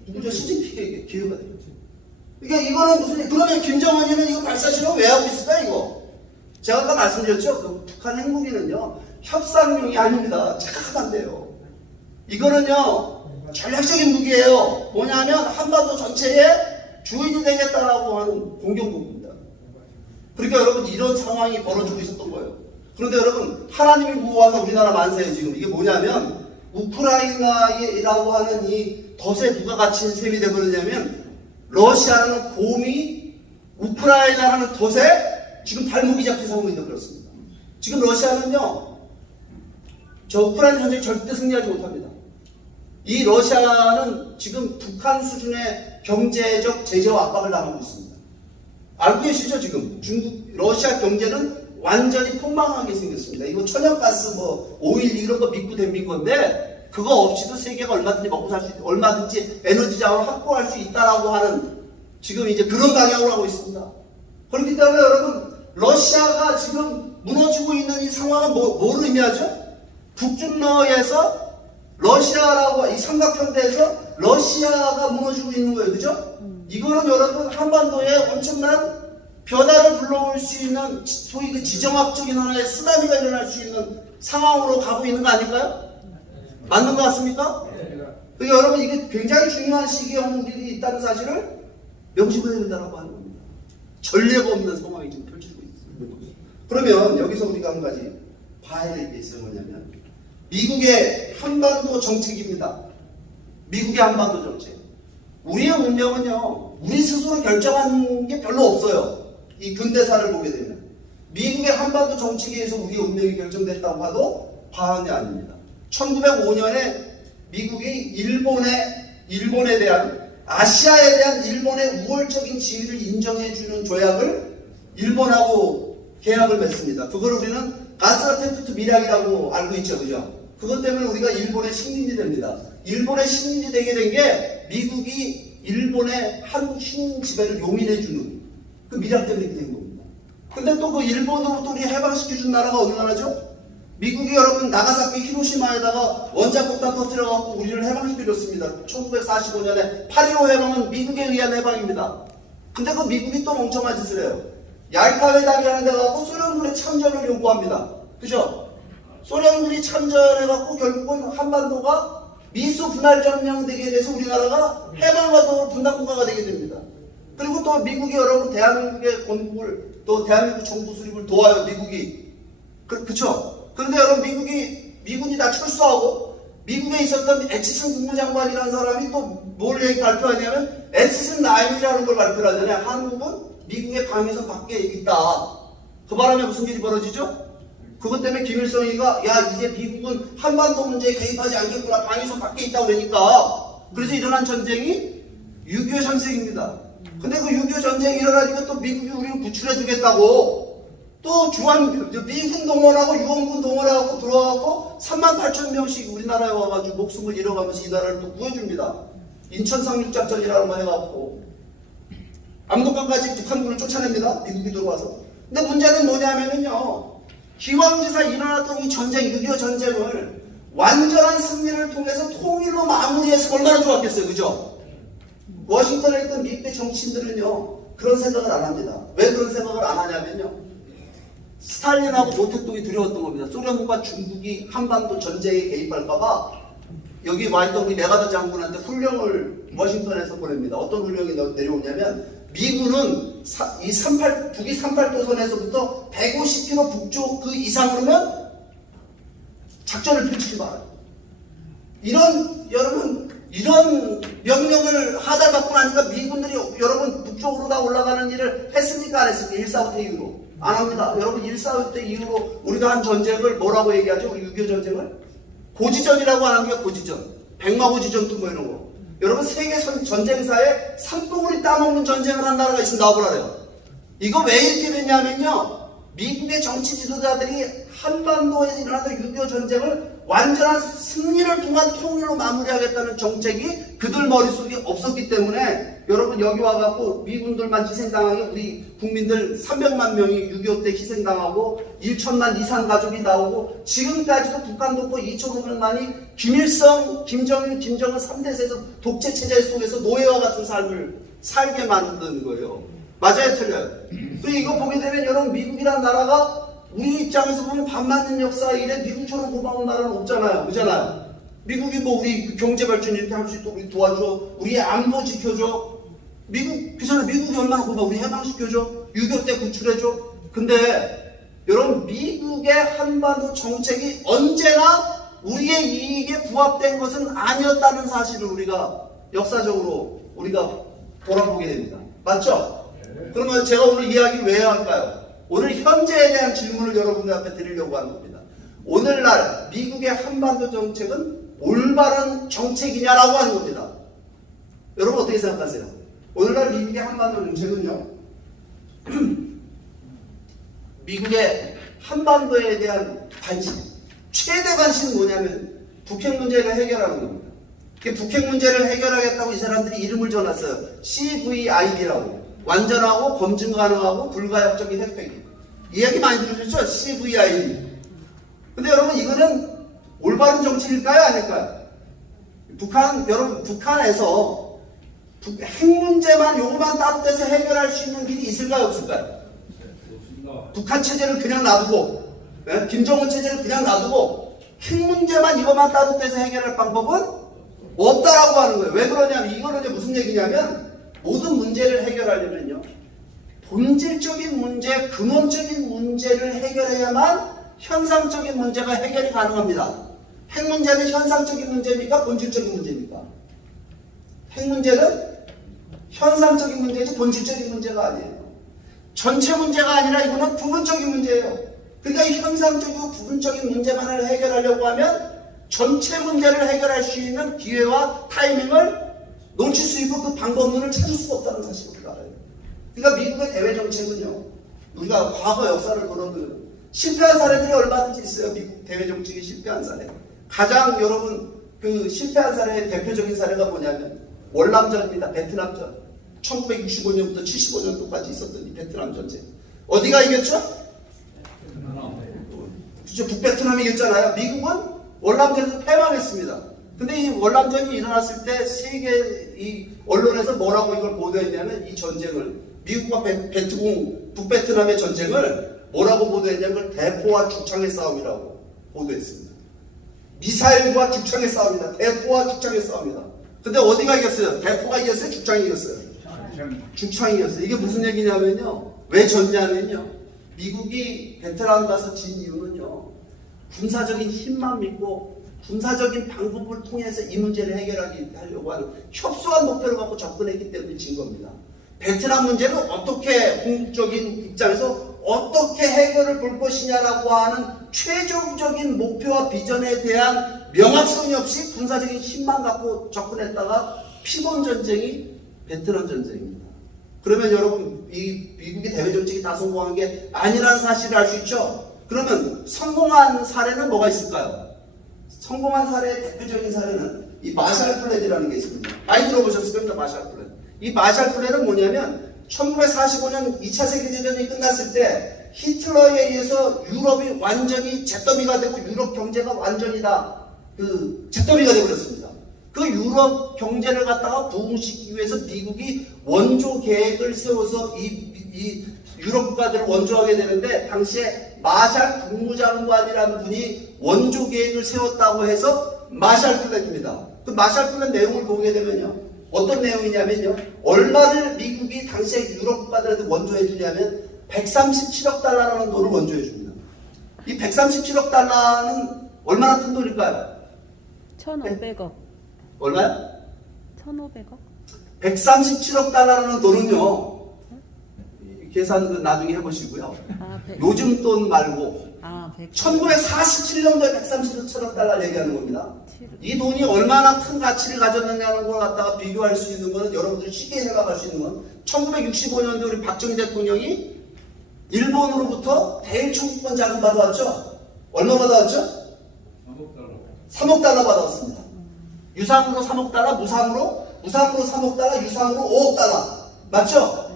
누구죠? 시진핑에게 기회가 되는 거죠. 그러니까 이거는 무슨, 그러면 김정은이는 이거 발사실험 왜 하고 있을까, 이거? 제가 아까 말씀드렸죠? 그 북한 핵무기는요, 협상용이 아닙니다. 착각한대요. 이거는요, 전략적인 무기예요. 뭐냐면, 한반도 전체에 주인이 되겠다라고 하는 공격무기입니다. 그러니까 여러분, 이런 상황이 벌어지고 있었던 거예요. 그런데 여러분, 하나님이 모아서 우리나라 만세예요, 지금. 이게 뭐냐면, 우크라이나라고 하는 이 덫에 누가 갇힌 셈이 되버렸냐면, 러시아라는 곰이 우크라이나라는 덫에 지금 발목이 잡힌 상황이 되어버렸습니다. 지금 러시아는요, 저 우크라이나 전쟁 절대 승리하지 못합니다. 이 러시아는 지금 북한 수준의 경제적 제재와 압박을 당하고 있습니다. 알고 계시죠? 지금 러시아 경제는 완전히 폭망하게 생겼습니다. 이거 천연가스, 오일 이런 거 믿고 댐빈 건데, 그거 없이도 세계가 얼마든지 먹고 살 수 있고, 얼마든지 에너지 자원을 확보할 수 있다라고 하는 지금 이제 그런 방향으로 하고 있습니다. 그렇기 때문에 여러분, 러시아가 지금 무너지고 있는 이 상황은 뭐를 의미하죠? 북중러에서 러시아라고, 이 삼각형대에서 러시아가 무너지고 있는 거예요. 그죠? 이거는 여러분, 한반도에 엄청난 변화를 불러올 수 있는 소위 그 지정학적인 하나의 쓰나미가 일어날 수 있는 상황으로 가고 있는 거 아닐까요? 맞는 것 같습니까? 그러니까 여러분, 이게 굉장히 중요한 시기에 홍길이 있다는 사실을 명심해야 된다고 하는 겁니다. 전례가 없는 상황이 지금 펼쳐지고 있습니다. 그러면 여기서 우리가 한 가지 봐야 될 게 있어요. 뭐냐면 미국의 한반도 정책입니다. 미국의 한반도 정책. 우리의 운명은요, 우리 스스로 결정한 게 별로 없어요. 이 근대사를 보게 되면 미국의 한반도 정책에 의해서 우리의 운명이 결정됐다고 해도 과언이 아닙니다. 1905년에 미국이 일본에 대한, 아시아에 대한 일본의 우월적인 지위를 인정해주는 조약을 일본하고 계약을 맺습니다. 그걸 우리는 가스라테프트 밀약이라고 알고 있죠. 그죠? 그것 때문에 우리가 일본의 식민지 됩니다. 일본의 식민지 되게 된 게 미국이 일본의 한국 식민 지배를 용인해주는 그 밀약 때문에 된 겁니다. 근데 또 그 일본으로부터 우리 해방시켜준 나라가 어느 나라죠? 미국이 여러분 나가사키 히로시마에다가 원자폭탄 터뜨려갖고 우리를 해방시켜줬습니다. 1945년에 8.15 해방은 미국에 의한 해방입니다. 근데 그 미국이 또 멍청한 짓을 해요. 얄타 회담이라는 데 가고 소련군의 참전을 요구합니다. 그죠? 소련군이 참전해갖고 결국은 한반도가 미소 분할점령 되게 돼서 우리나라가 해방과 더불어 분단국가가 되게 됩니다. 그리고 또 미국이 여러분 대한민국의 건국을, 또 대한민국 정부 수립을 도와요. 미국이. 그쵸? 그런데 여러분 미군이 다 철수하고 미국에 있었던 에치슨 국무장관이라는 사람이 또 뭘 발표하냐면 에치슨 라인이라는 걸 발표를 하잖아요. 한국은 미국의 방위선 밖에 있다. 그 바람에 무슨 일이 벌어지죠? 그것 때문에 김일성이가 야 이제 미국은 한반도 문제에 개입하지 않겠구나. 방위선 밖에 있다고 그러니까. 그래서 일어난 전쟁이 6.25 전쟁입니다. 근데 그 6.25 전쟁이 일어나니까 또 미국이 우리를 구출해 주겠다고 또 미군 동원하고 유언군 동원하고 들어와갖고 38,000명씩 우리나라에 와가지고 목숨을 잃어가면서 이 나라를 또 구해줍니다. 인천 상륙작전이라는 거 해갖고 압록강까지 북한군을 쫓아냅니다. 미국이 들어와서. 근데 문제는 뭐냐면요, 기왕지사 일어났던 이 전쟁, 6.25 전쟁을 완전한 승리를 통해서 통일로 마무리해서 얼마나 좋았겠어요. 그죠? 워싱턴에 있던 미국의 정치인들은요 그런 생각을 안 합니다. 왜 그런 생각을 안 하냐면요, 스탈린하고 모택동이 두려웠던 겁니다. 소련과 중국이 한반도 전쟁에 개입할까봐 여기 와있던 우리 메가더 장군한테 훈령을 워싱턴에서 보냅니다. 어떤 훈령이 내려오냐면 미군은 북위 38도선에서부터 150km 북쪽 그 이상으로는 작전을 펼치지 말아요. 여러분 이런 명령을 하달받고 나니까 미군들이 여러분 북쪽으로 다 올라가는 일을 했습니까? 안 했습니까? 1.45때 이후로. 안 합니다. 여러분 1.45때 이후로 우리가 한 전쟁을 뭐라고 얘기하죠? 우리 6.25 전쟁을? 고지전이라고 하는 게 고지전. 백마고지 전투 뭐 이런 거. 여러분 세계 전쟁사에 산불이 따먹는 전쟁을 한 나라가 있으면 나와보라래요. 이거 왜 이렇게 됐냐면요. 미국의 정치 지도자들이 한반도에서 일어나는 6.25 전쟁을 완전한 승리를 통한 통일로 마무리하겠다는 정책이 그들 머릿속에 없었기 때문에 여러분 여기 와갖고 미군들만 희생당하게 우리 국민들 300만 명이 6.25 때 희생당하고 1천만 이상 가족이 나오고 지금까지도 북한 독보 2,500만이 김일성, 김정일, 김정은 3대세에서 독재 체제 속에서 노예와 같은 삶을 살게 만든 거예요. 맞아요, 틀려요? 그리고 이거 보게 되면 여러분 미국이라는 나라가 우리 입장에서 보면 밥 맞는 역사 이래 미국처럼 고마운 나라는 없잖아요. 그잖아요. 미국이 뭐 우리 경제 발전 이렇게 할 수 있도록 우리 도와줘. 우리의 안보 지켜줘. 미국, 그잖아요. 미국이 얼마나 고마워. 우리 해방시켜줘. 6.25 때 구출해줘. 근데 여러분 미국의 한반도 정책이 언제나 우리의 이익에 부합된 것은 아니었다는 사실을 우리가 역사적으로 우리가 돌아보게 됩니다. 맞죠? 그러면 제가 오늘 이야기를 왜 할까요? 오늘 현재에 대한 질문을 여러분들 앞에 드리려고 하는 겁니다. 오늘날 미국의 한반도 정책은 올바른 정책이냐라고 하는 겁니다. 여러분 어떻게 생각하세요? 오늘날 미국의 한반도 정책은요. 미국의 한반도에 대한 관심, 최대 관심은 뭐냐면 북핵 문제를 해결하는 겁니다. 북핵 문제를 해결하겠다고 이 사람들이 이름을 정했어요. CVID라고. 완전하고 검증 가능하고 불가역적인 핵폐기. 이야기 많이 들으셨죠? CVID. 근데 여러분 이거는 올바른 정책일까요? 아닐까요? 여러분 북한에서 핵 문제만 요거만 따뜻해서 해결할 수 있는 길이 있을까요? 없을까요? 북한 체제를 그냥 놔두고 김정은 체제를 그냥 놔두고 핵 문제만 이것만 따뜻해서 해결할 방법은 없다라고 하는 거예요. 왜 그러냐면 이거는 이제 무슨 얘기냐면 모든 문제를 해결하려면요. 본질적인 문제, 근원적인 문제를 해결해야만 현상적인 문제가 해결이 가능합니다. 핵 문제는 현상적인 문제입니까? 본질적인 문제입니까? 핵 문제는 현상적인 문제지 본질적인 문제가 아니에요. 전체 문제가 아니라 이거는 부분적인 문제예요. 그러니까 이 현상적이고 부분적인 문제만을 해결하려고 하면 전체 문제를 해결할 수 있는 기회와 타이밍을 놓칠 수 있고 그 방법론을 찾을 수가 없다는 사실을 우리가 알아요. 그러니까 미국의 대외 정책은요. 우리가 과거 역사를 걸어보면 실패한 사례들이 얼마든지 있어요. 미국 대외 정책이 실패한 사례. 가장 여러분 그 실패한 사례의 대표적인 사례가 뭐냐면 월남전입니다. 베트남전. 1965년부터 75년도까지 있었던 이 베트남 전쟁. 어디가 이겼죠? 그렇죠. 북베트남이 이겼잖아요. 미국은 월남전에서 패망했습니다. 근데 이 월남전이 일어났을 때 세계 이 언론에서 뭐라고 이걸 보도했냐면 이 전쟁을 미국과 북베트남의 전쟁을 뭐라고 보도했냐면 대포와 죽창의 싸움이라고 보도했습니다. 미사일과 죽창의 싸움이다. 대포와 죽창의 싸움이다. 근데 어디가 이겼어요? 대포가 이겼어요? 죽창이 이겼어요? 죽창이 이겼어요. 이게 무슨 얘기냐면요. 왜 졌냐면요. 미국이 베트남 가서 진 이유는요. 군사적인 힘만 믿고 군사적인 방법을 통해서 이 문제를 해결하려고 하는 협소한 목표를 갖고 접근했기 때문에 진 겁니다. 베트남 문제는 어떻게 궁극적인 입장에서 어떻게 해결을 볼 것이냐라고 하는 최종적인 목표와 비전에 대한 명확성이 없이 군사적인 힘만 갖고 접근했다가 피본 전쟁이 베트남 전쟁입니다. 그러면 여러분 이 미국의 대외 정책이 다 성공한 게 아니라는 사실을 알 수 있죠? 그러면 성공한 사례는 뭐가 있을까요? 성공한 사례의 대표적인 사례는 이 마샬 플랜이라는 게 있습니다. 많이 들어보셨을 겁니다. 마샬 플랜. 이 마샬 플랜은 뭐냐면 1945년 2차 세계대전이 끝났을 때 히틀러에 의해서 유럽이 완전히 잿더미가 되고 유럽 경제가 완전히 다 잿더미가 되어버렸습니다. 그 유럽 경제를 갖다가 부흥시키기 위해서 미국이 원조 계획을 세워서 이 유럽 국가들을 원조하게 되는데 당시에 마샬 국무장관이라는 분이 원조 계획을 세웠다고 해서 마샬 플랜입니다. 그 마샬 플랜 내용을 보게 되면요. 어떤 내용이냐면요. 얼마를 미국이 당시에 유럽 국가들한테 원조해 주냐면 137억 달러라는 돈을 원조해 줍니다. 이 137억 달러는 얼마나 큰 돈일까요? 1,500억. 얼마요? 1,500억? 137억 달러라는 돈은요. 계산 나중에 해보시고요. 요즘 돈 말고 1947년도에 137억 달러 얘기하는 겁니다. 이 돈이 얼마나 큰 가치를 가졌느냐는 걸 갖다가 비교할 수 있는 거는 여러분들이 쉽게 생각할 수 있는 건 1965년도 우리 박정희 대통령이 일본으로부터 대일 청구권 자금 받아왔죠? 얼마 받아왔죠? 3억 달러 받아왔습니다. 유상으로 3억 달러, 무상으로 3억 달러, 유상으로 5억 달러. 맞죠?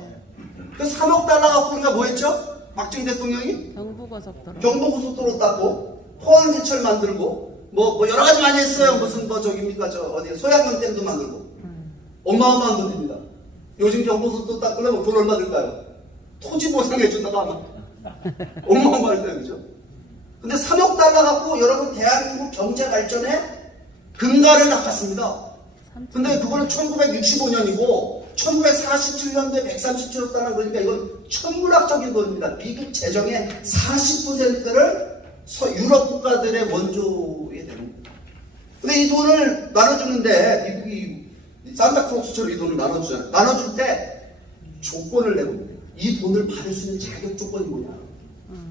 그 3억 달러 갖고 우리가 뭐 했죠? 박정희 대통령이 경부고속도로. 경부고속도로 닦고 포항제철 만들고 뭐 여러 가지 많이 했어요. 무슨 뭐 저깁니까 저 어디 소양강 댐도 만들고 어마어마한 돈입니다. 요즘 경부고속도로 닦으려면 돈 얼마 들까요? 토지 보상해 준다고 하면 어마어마할 거예요, 그죠? 근데 3억 달러 갖고 여러분 대한민국 경제 발전에 근간을 닦았습니다. 근데 그거는 1965년이고 1947년도에 137억 달러 그러니까 이건 천문학적인 돈입니다. 미국 재정의 40%를 유럽 국가들의 원조에 됩니다. 근데 이 돈을 나눠주는데 미국이 산타크로스처럼 이 돈을 나눠주잖아요. 나눠줄 때 조건을 내봅니다. 이 돈을 받을 수 있는 자격 조건이 뭐냐?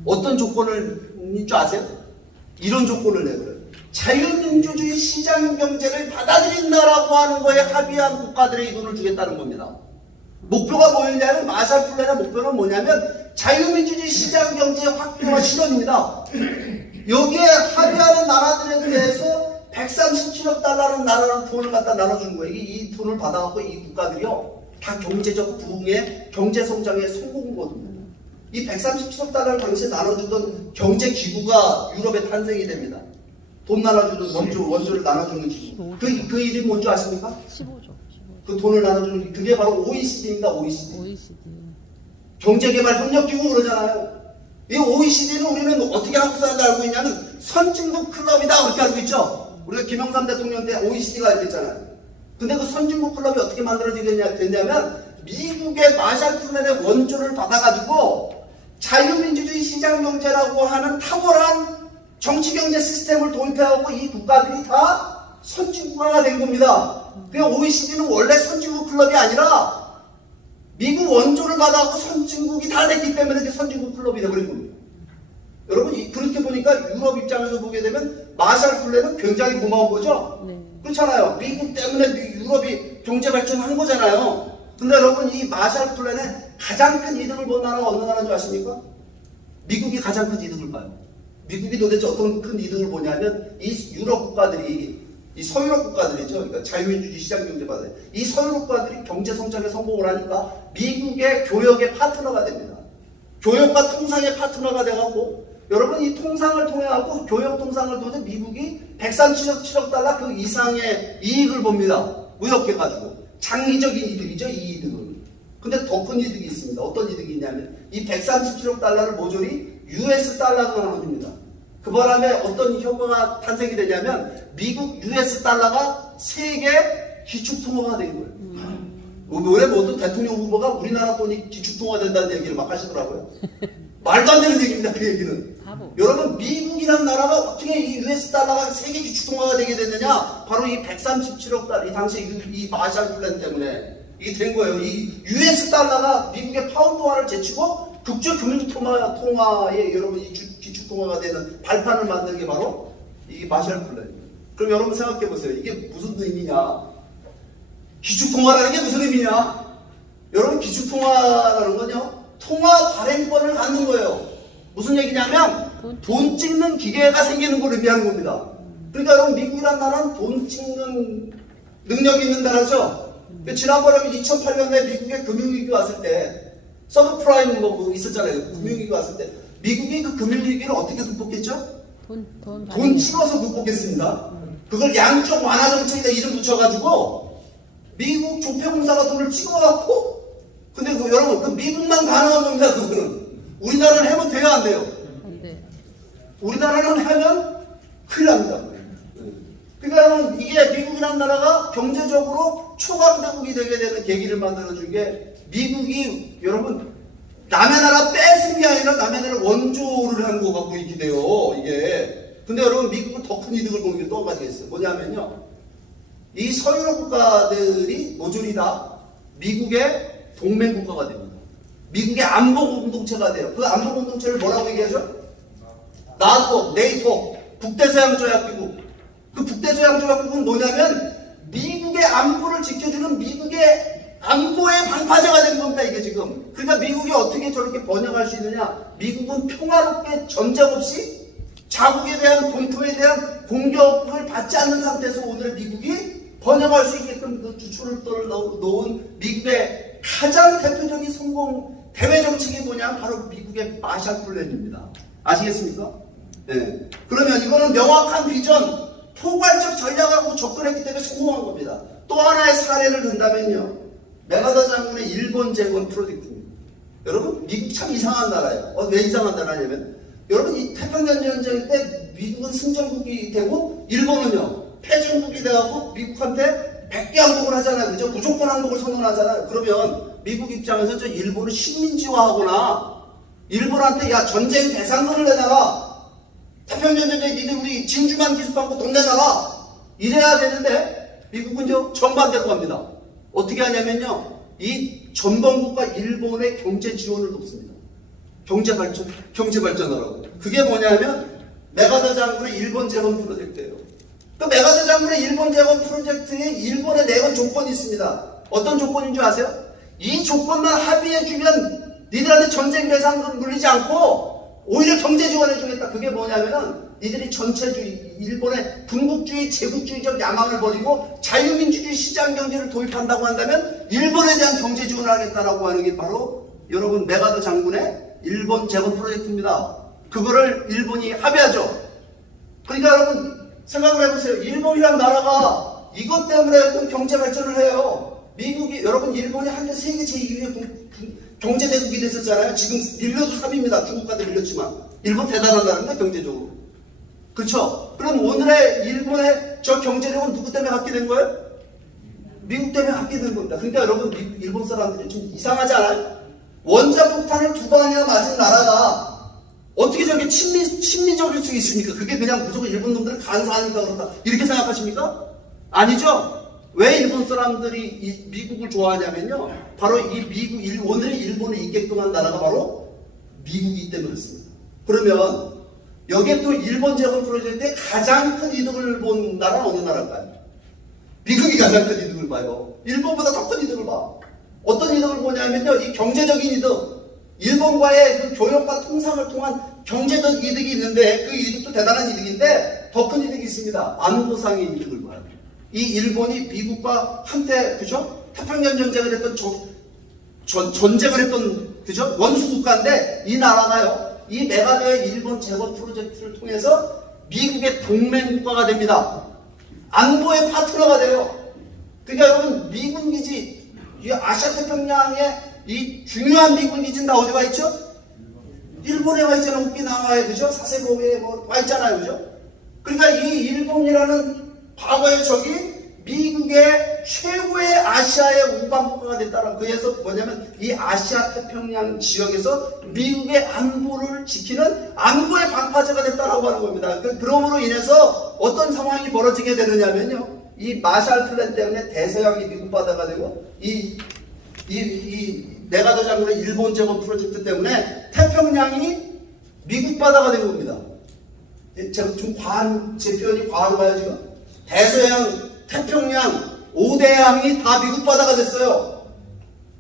어떤 조건을 줄 아세요? 이런 조건을 내버려요. 자유민주주의 시장경제를 받아들인다라고 하는 거에 합의한 국가들의 이 돈을 주겠다는 겁니다. 목표가 뭐였냐면 마샬 플랜의 목표는 뭐냐면 자유민주주의 시장경제의 확대와 실현입니다. 여기에 합의하는 나라들에 대해서 137억 달러는 나라는 돈을 갖다 나눠주는 거예요. 이 돈을 받아갖고 이 국가들이요 다 경제적 부흥의 경제성장에 성공거든요. 이 137억 달러를 당시에 나눠주던 경제기구가 유럽에 탄생이 됩니다. 돈 나눠주는 원조를 나눠주는 기구. 그 이름이 뭔지 아십니까? 15조. 그 돈을 나눠주는 그게 바로 OECD입니다. OECD. OECD. 경제개발협력기구 그러잖아요. 이 OECD는 우리는 어떻게 한국 사람들 알고 있냐면 선진국 클럽이다 그렇게 알고 있죠. 우리가 김영삼 대통령 때 OECD가 알고 있잖아요. 근데 그 선진국 클럽이 어떻게 만들어지겠냐면 미국의 마샬 플랜의 원조를 받아가지고 자유민주주의 시장경제라고 하는 탁월한 정치경제 시스템을 도입해갖고 이 국가들이 다 선진국화가 된 겁니다. 그 OECD는 원래 선진국 클럽이 아니라 미국 원조를 받아갖고 선진국이 다 됐기 때문에 이제 선진국 클럽이 돼버린 겁니다. 여러분 그렇게 보니까 유럽 입장에서 보게 되면 마샬 플랜은 굉장히 고마운 거죠? 네. 그렇잖아요. 미국 때문에 유럽이 경제 발전한 거잖아요. 근데 여러분 이 마샬 플랜의 가장 큰 이득을 본 나라가 어느 나라인 줄 아십니까? 미국이 가장 큰 이득을 봐요. 미국이 도대체 어떤 큰 이득을 보냐면 이 유럽 국가들이 이 서유럽 국가들이죠. 그러니까 자유민주주의 시장경제 받아요. 이 서유럽 국가들이 경제 성장에 성공을 하니까 미국의 교역의 파트너가 됩니다. 교역과 통상의 파트너가 돼갖고 여러분 이 통상을 통해갖고 교역 통상을 통해서 미국이 137억 달러 그 이상의 이익을 봅니다. 무역해가지고 장기적인 이득이죠. 이 이득은. 근데 더 큰 이득이 있습니다. 어떤 이득이 있냐면 이 137억 달러를 모조리 US 달러가 나눠줍니다. 그 바람에 어떤 효과가 탄생이 되냐면 미국 US 달러가 세계 기축통화가 된 거예요. 왜 모두 대통령 후보가 우리나라 돈이 기축통화 된다는 얘기를 막 하시더라고요. 말도 안 되는 얘기입니다. 그 얘기는. 바보. 여러분 미국이라는 나라가 어떻게 이 US 달러가 세계 기축통화가 되게 됐느냐? 바로 이 137억 달러, 이 당시 이 마샬 플랜 때문에 이게 된 거예요. 이 US 달러가 미국의 파운드화를 제치고 국제 금융 통화에 여러분 이 기축 통화가 되는 발판을 만든 게 바로 이 마샬 플랜이에요. 그럼 여러분 생각해 보세요. 이게 무슨 의미냐? 기축 통화라는 게 무슨 의미냐? 여러분 기축 통화라는 건요. 통화 발행권을 갖는 거예요. 무슨 얘기냐면 돈 찍는 기계가 생기는 걸 의미하는 겁니다. 그러니까 여러분 미국이란 나라는 돈 찍는 능력이 있는 나라죠. 지난번에 2008년에 미국에 금융위기 왔을 때 서브프라임 뭐 있었잖아요. 금융위기 왔을 때 미국이 그 금융위기를 어떻게 극복했죠? 돈 찍어서 극복했습니다. 그걸 양쪽 완화 정책에다 이름 붙여가지고 미국 조폐공사가 돈을 찍어갖고 근데 여러분 그 미국만 가능한 겁니다. 그거는 우리나라는 하면 돼요 안 돼요? 안 돼. 우리나라는 하면 큰일 납니다. 그러니까 여러분 이게 미국이라는 나라가 경제적으로 초강대국이 되게 되는 계기를 만들어준 게 미국이 여러분 남의 나라 뺏은 게 아니라 남의 나라 원조를 한 거 갖고 있게 돼요. 이게. 근데 여러분 미국은 더 큰 이득을 보는 게 또 한 가지가 있어요. 뭐냐면요. 이 서유럽 국가들이 모조리 다 미국의 동맹국가가 됩니다. 미국의 안보 공동체가 돼요. 그 안보 공동체를 뭐라고 얘기하죠? 나토, 네이토, 북대서양조약기구. 그 북대서양조약국은 뭐냐면 미국의 안보를 지켜주는 미국의 안보의 방파제가 된 겁니다. 이게 지금. 그러니까 미국이 어떻게 저렇게 번영할 수 있느냐. 미국은 평화롭게 전쟁 없이 자국에 대한 본토에 대한 공격을 받지 않는 상태에서 오늘 미국이 번영할 수 있게끔 그 주초를 놓은 미국의 가장 대표적인 성공 대외 정책이 뭐냐? 바로 미국의 마샬 플랜입니다. 아시겠습니까? 네. 그러면 이거는 명확한 비전, 포괄적 전략하고 접근했기 때문에 성공한 겁니다. 또 하나의 사례를 든다면요. 메가더 장군의 일본 재건 프로젝트입니다. 여러분, 미국 참 이상한 나라예요. 왜 이상한 나라냐면, 여러분, 이 태평양 전쟁 때 미국은 승전국이 되고, 일본은요, 패전국이 되고, 미국한테 100개 항복을 하잖아요. 그죠? 무조건 항복을 선언하잖아요. 그러면 미국 입장에서 저 일본을 식민지화하거나, 일본한테 야, 전쟁 배상금을 내놔라. 태평양 전쟁 니들 우리 진주만 기습하고 돈 내놔라. 이래야 되는데, 미국은 정반대로 갑니다. 어떻게 하냐면요, 이 전범국가 일본의 경제 지원을 돕습니다. 경제 발전하라고. 그게 뭐냐면 메가더 장군의 일본 재건 프로젝트예요. 그 메가더 장군의 일본 재건 프로젝트에 일본에 내건 조건이 있습니다. 어떤 조건인 줄 아세요? 이 조건만 합의해주면 니들한테 전쟁 배상금 물리지 않고 오히려 경제 지원해주겠다. 그게 뭐냐면은 니들이 전체주의, 일본의 군국주의, 제국주의적 야망을 버리고 자유민주주의 시장 경제를 도입한다고 한다면 일본에 대한 경제 지원을 하겠다라고 하는 게 바로 여러분 메가더 장군의 일본 재건 프로젝트입니다. 그거를 일본이 합의하죠. 그러니까 여러분 생각을 해보세요. 일본이란 나라가 이것 때문에 여러분 경제 발전을 해요. 미국이, 여러분 일본이 한때 세계 제2의 경제대국이 됐었잖아요. 지금 밀려도 3위입니다. 중국한테 밀렸지만. 일본 대단한 나라입니다. 경제적으로. 그렇죠? 그럼 오늘의 일본의 저 경제력은 누구 때문에 갖게 된 거예요? 미국 때문에 갖게 된 겁니다. 그러니까 여러분 일본 사람들이 좀 이상하지 않아요? 원자폭탄을 2번이나 맞은 나라가 어떻게 저렇게 친미적일 수 있습니까? 그게 그냥 무조건 일본 놈들을 간사하니까 그런다. 이렇게 생각하십니까? 아니죠? 왜 일본 사람들이 이 미국을 좋아하냐면요. 바로 이 미국, 오늘의 일본을 있게끔 한 나라가 바로 미국이기 때문에 그렇습니다. 그러면 여기에 또 일본 재건 프로젝트에 가장 큰 이득을 본 나라는 어느 나라일까요? 미국이 가장 큰 이득을 봐요. 일본보다 더 큰 이득을 봐. 어떤 이득을 보냐면요. 이 경제적인 이득. 일본과의 그 교역과 통상을 통한 경제적 이득이 있는데 그 이득도 대단한 이득인데 더 큰 이득이 있습니다. 안보상의 이득을 봐요. 이 일본이 미국과 한때 그죠? 태평양 전쟁을 했던 전쟁을 했던 그죠? 원수 국가인데 이 나라가요. 이 메가더의 일본 재건 프로젝트를 통해서 미국의 동맹 국가가 됩니다. 안보의 파트너가 돼요. 그러니까 여러분 미군 기지, 이 아시아 태평양의 이 중요한 미군 기지는 다 어디 와 있죠? 일본에 와 있잖아요. 오키나와에 그죠? 사세보에 와 있잖아요. 그죠? 그러니까 이 일본이라는 과거의 적이 미국의 최고의 아시아의 우방국가가 됐다는 그래서 뭐냐면 이 아시아 태평양 지역에서 미국의 안보를 지키는 안보의 방파제가 됐다라고 하는 겁니다. 그럼으로 인해서 어떤 상황이 벌어지게 되느냐면요. 이 마샬 플랜 때문에 대서양이 미국 바다가 되고 이 메가더 장군의 일본 재건 프로젝트 때문에 태평양이 미국 바다가 된 겁니다. 제가 좀 제 표현이 과한가요 지금? 대서양, 태평양, 5대양이 다 미국 바다가 됐어요.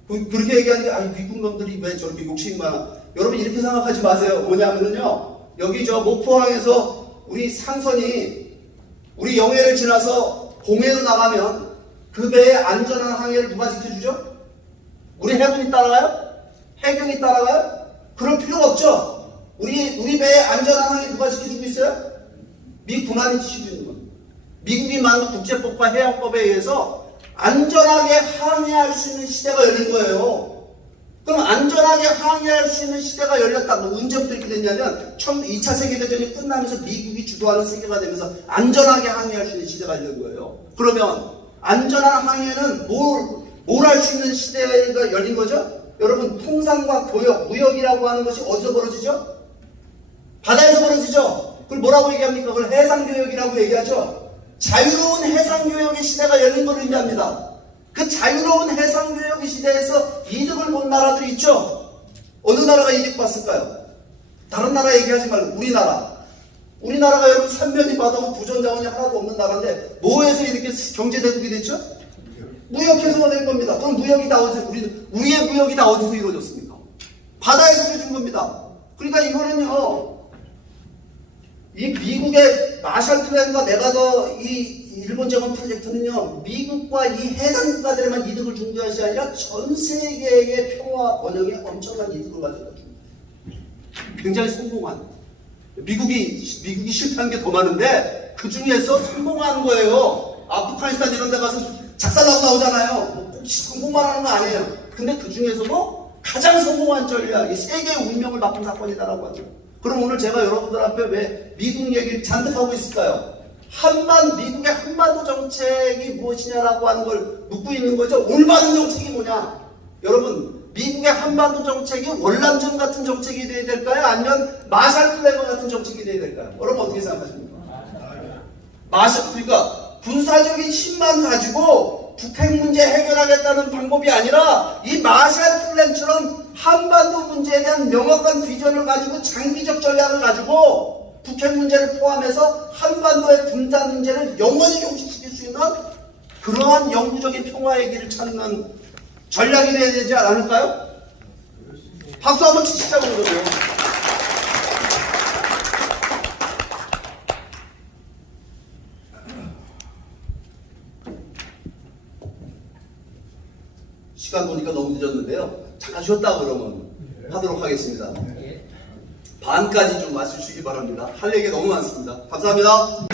그렇게 얘기하니까 아니 미국 놈들이 왜 저렇게 욕심이 많아? 여러분 이렇게 생각하지 마세요. 뭐냐면요. 여기 저 목포항에서 우리 상선이 우리 영해를 지나서 봉해로 나가면 그 배의 안전한 항해를 누가 지켜주죠? 우리 해군이 따라가요? 해경이 따라가요? 그럴 필요가 없죠. 우리 배의 안전한 항해 누가 지켜주고 있어요? 미국 군함이 지켜주고 있는 겁니다. 미국이 만든 국제법과 해양법에 의해서 안전하게 항해할 수 있는 시대가 열린 거예요. 그럼 안전하게 항해할 수 있는 시대가 열렸다. 언제부터 이렇게 됐냐면 2차 세계대전이 끝나면서 미국이 주도하는 세계가 되면서 안전하게 항해할 수 있는 시대가 열린 거예요. 그러면 안전한 항해는 뭘 할 수 있는 시대가 열린 거죠? 여러분 통상과 교역, 무역이라고 하는 것이 어디서 벌어지죠? 바다에서 벌어지죠? 그걸 뭐라고 얘기합니까? 그걸 해상교역이라고 얘기하죠? 자유로운 해상교역의 시대가 열린 걸 의미합니다. 그 자유로운 해상교역의 시대에서 이득을 본 나라들이 있죠? 어느 나라가 이득 봤을까요? 다른 나라 얘기하지 말고 우리나라. 우리나라가 여러분 삼면이 바다고 부전자원이 하나도 없는 나라인데 뭐에서 이렇게 경제대국이 됐죠? 무역해서가 된 겁니다. 그럼 무역이 다 어디서 우리의 무역이 다 어디서 이루어졌습니까? 바다에서 이루어진 겁니다. 그러니까 이거는요, 이 미국의 마샬 플랜과 메가더 이 일본 제공 프로젝트는요, 미국과 이 해당 국가들에만 이득을 준 것이 아니라 전 세계의 평화 번영에 엄청난 이득을 가져다 줍니다. 굉장히 성공한. 미국이 실패한 게 더 많은데 그 중에서 성공한 거예요. 아프가니스탄 이런 데 가서 작살나고 나오잖아요. 꼭 성공만 하는 거 아니에요. 근데 그 중에서도 가장 성공한 전략, 이 세계의 운명을 바꾼 사건이다라고 하죠. 그럼 오늘 제가 여러분들 앞에 왜 미국 얘기를 잔뜩 하고 있을까요? 미국의 한반도 정책이 무엇이냐라고 하는 걸 묻고 있는 거죠. 올바른 정책이 뭐냐? 여러분, 미국의 한반도 정책이 월남전 같은 정책이 돼야 될까요? 아니면 마샬 플랜 같은 정책이 돼야 될까요? 여러분 어떻게 생각하십니까? 그러니까 군사적인 힘만 가지고 북핵 문제 해결하겠다는 방법이 아니라 이 마샬 플랜처럼 한반도 문제에 대한 명확한 비전을 가지고 장기적 전략을 가지고 북핵 문제를 포함해서 한반도의 분단 문제를 영원히 종식시킬 수 있는 그러한 영구적인 평화의 길을 찾는 전략이 돼야 되지 않을까요? 박수 한번 치시자고 그러죠. 시간 보니까 너무 늦었는데요. 잠깐 쉬었다 그러면 하도록 하겠습니다. 반까지 좀 마셔주시기 바랍니다. 할 얘기 너무 많습니다. 감사합니다.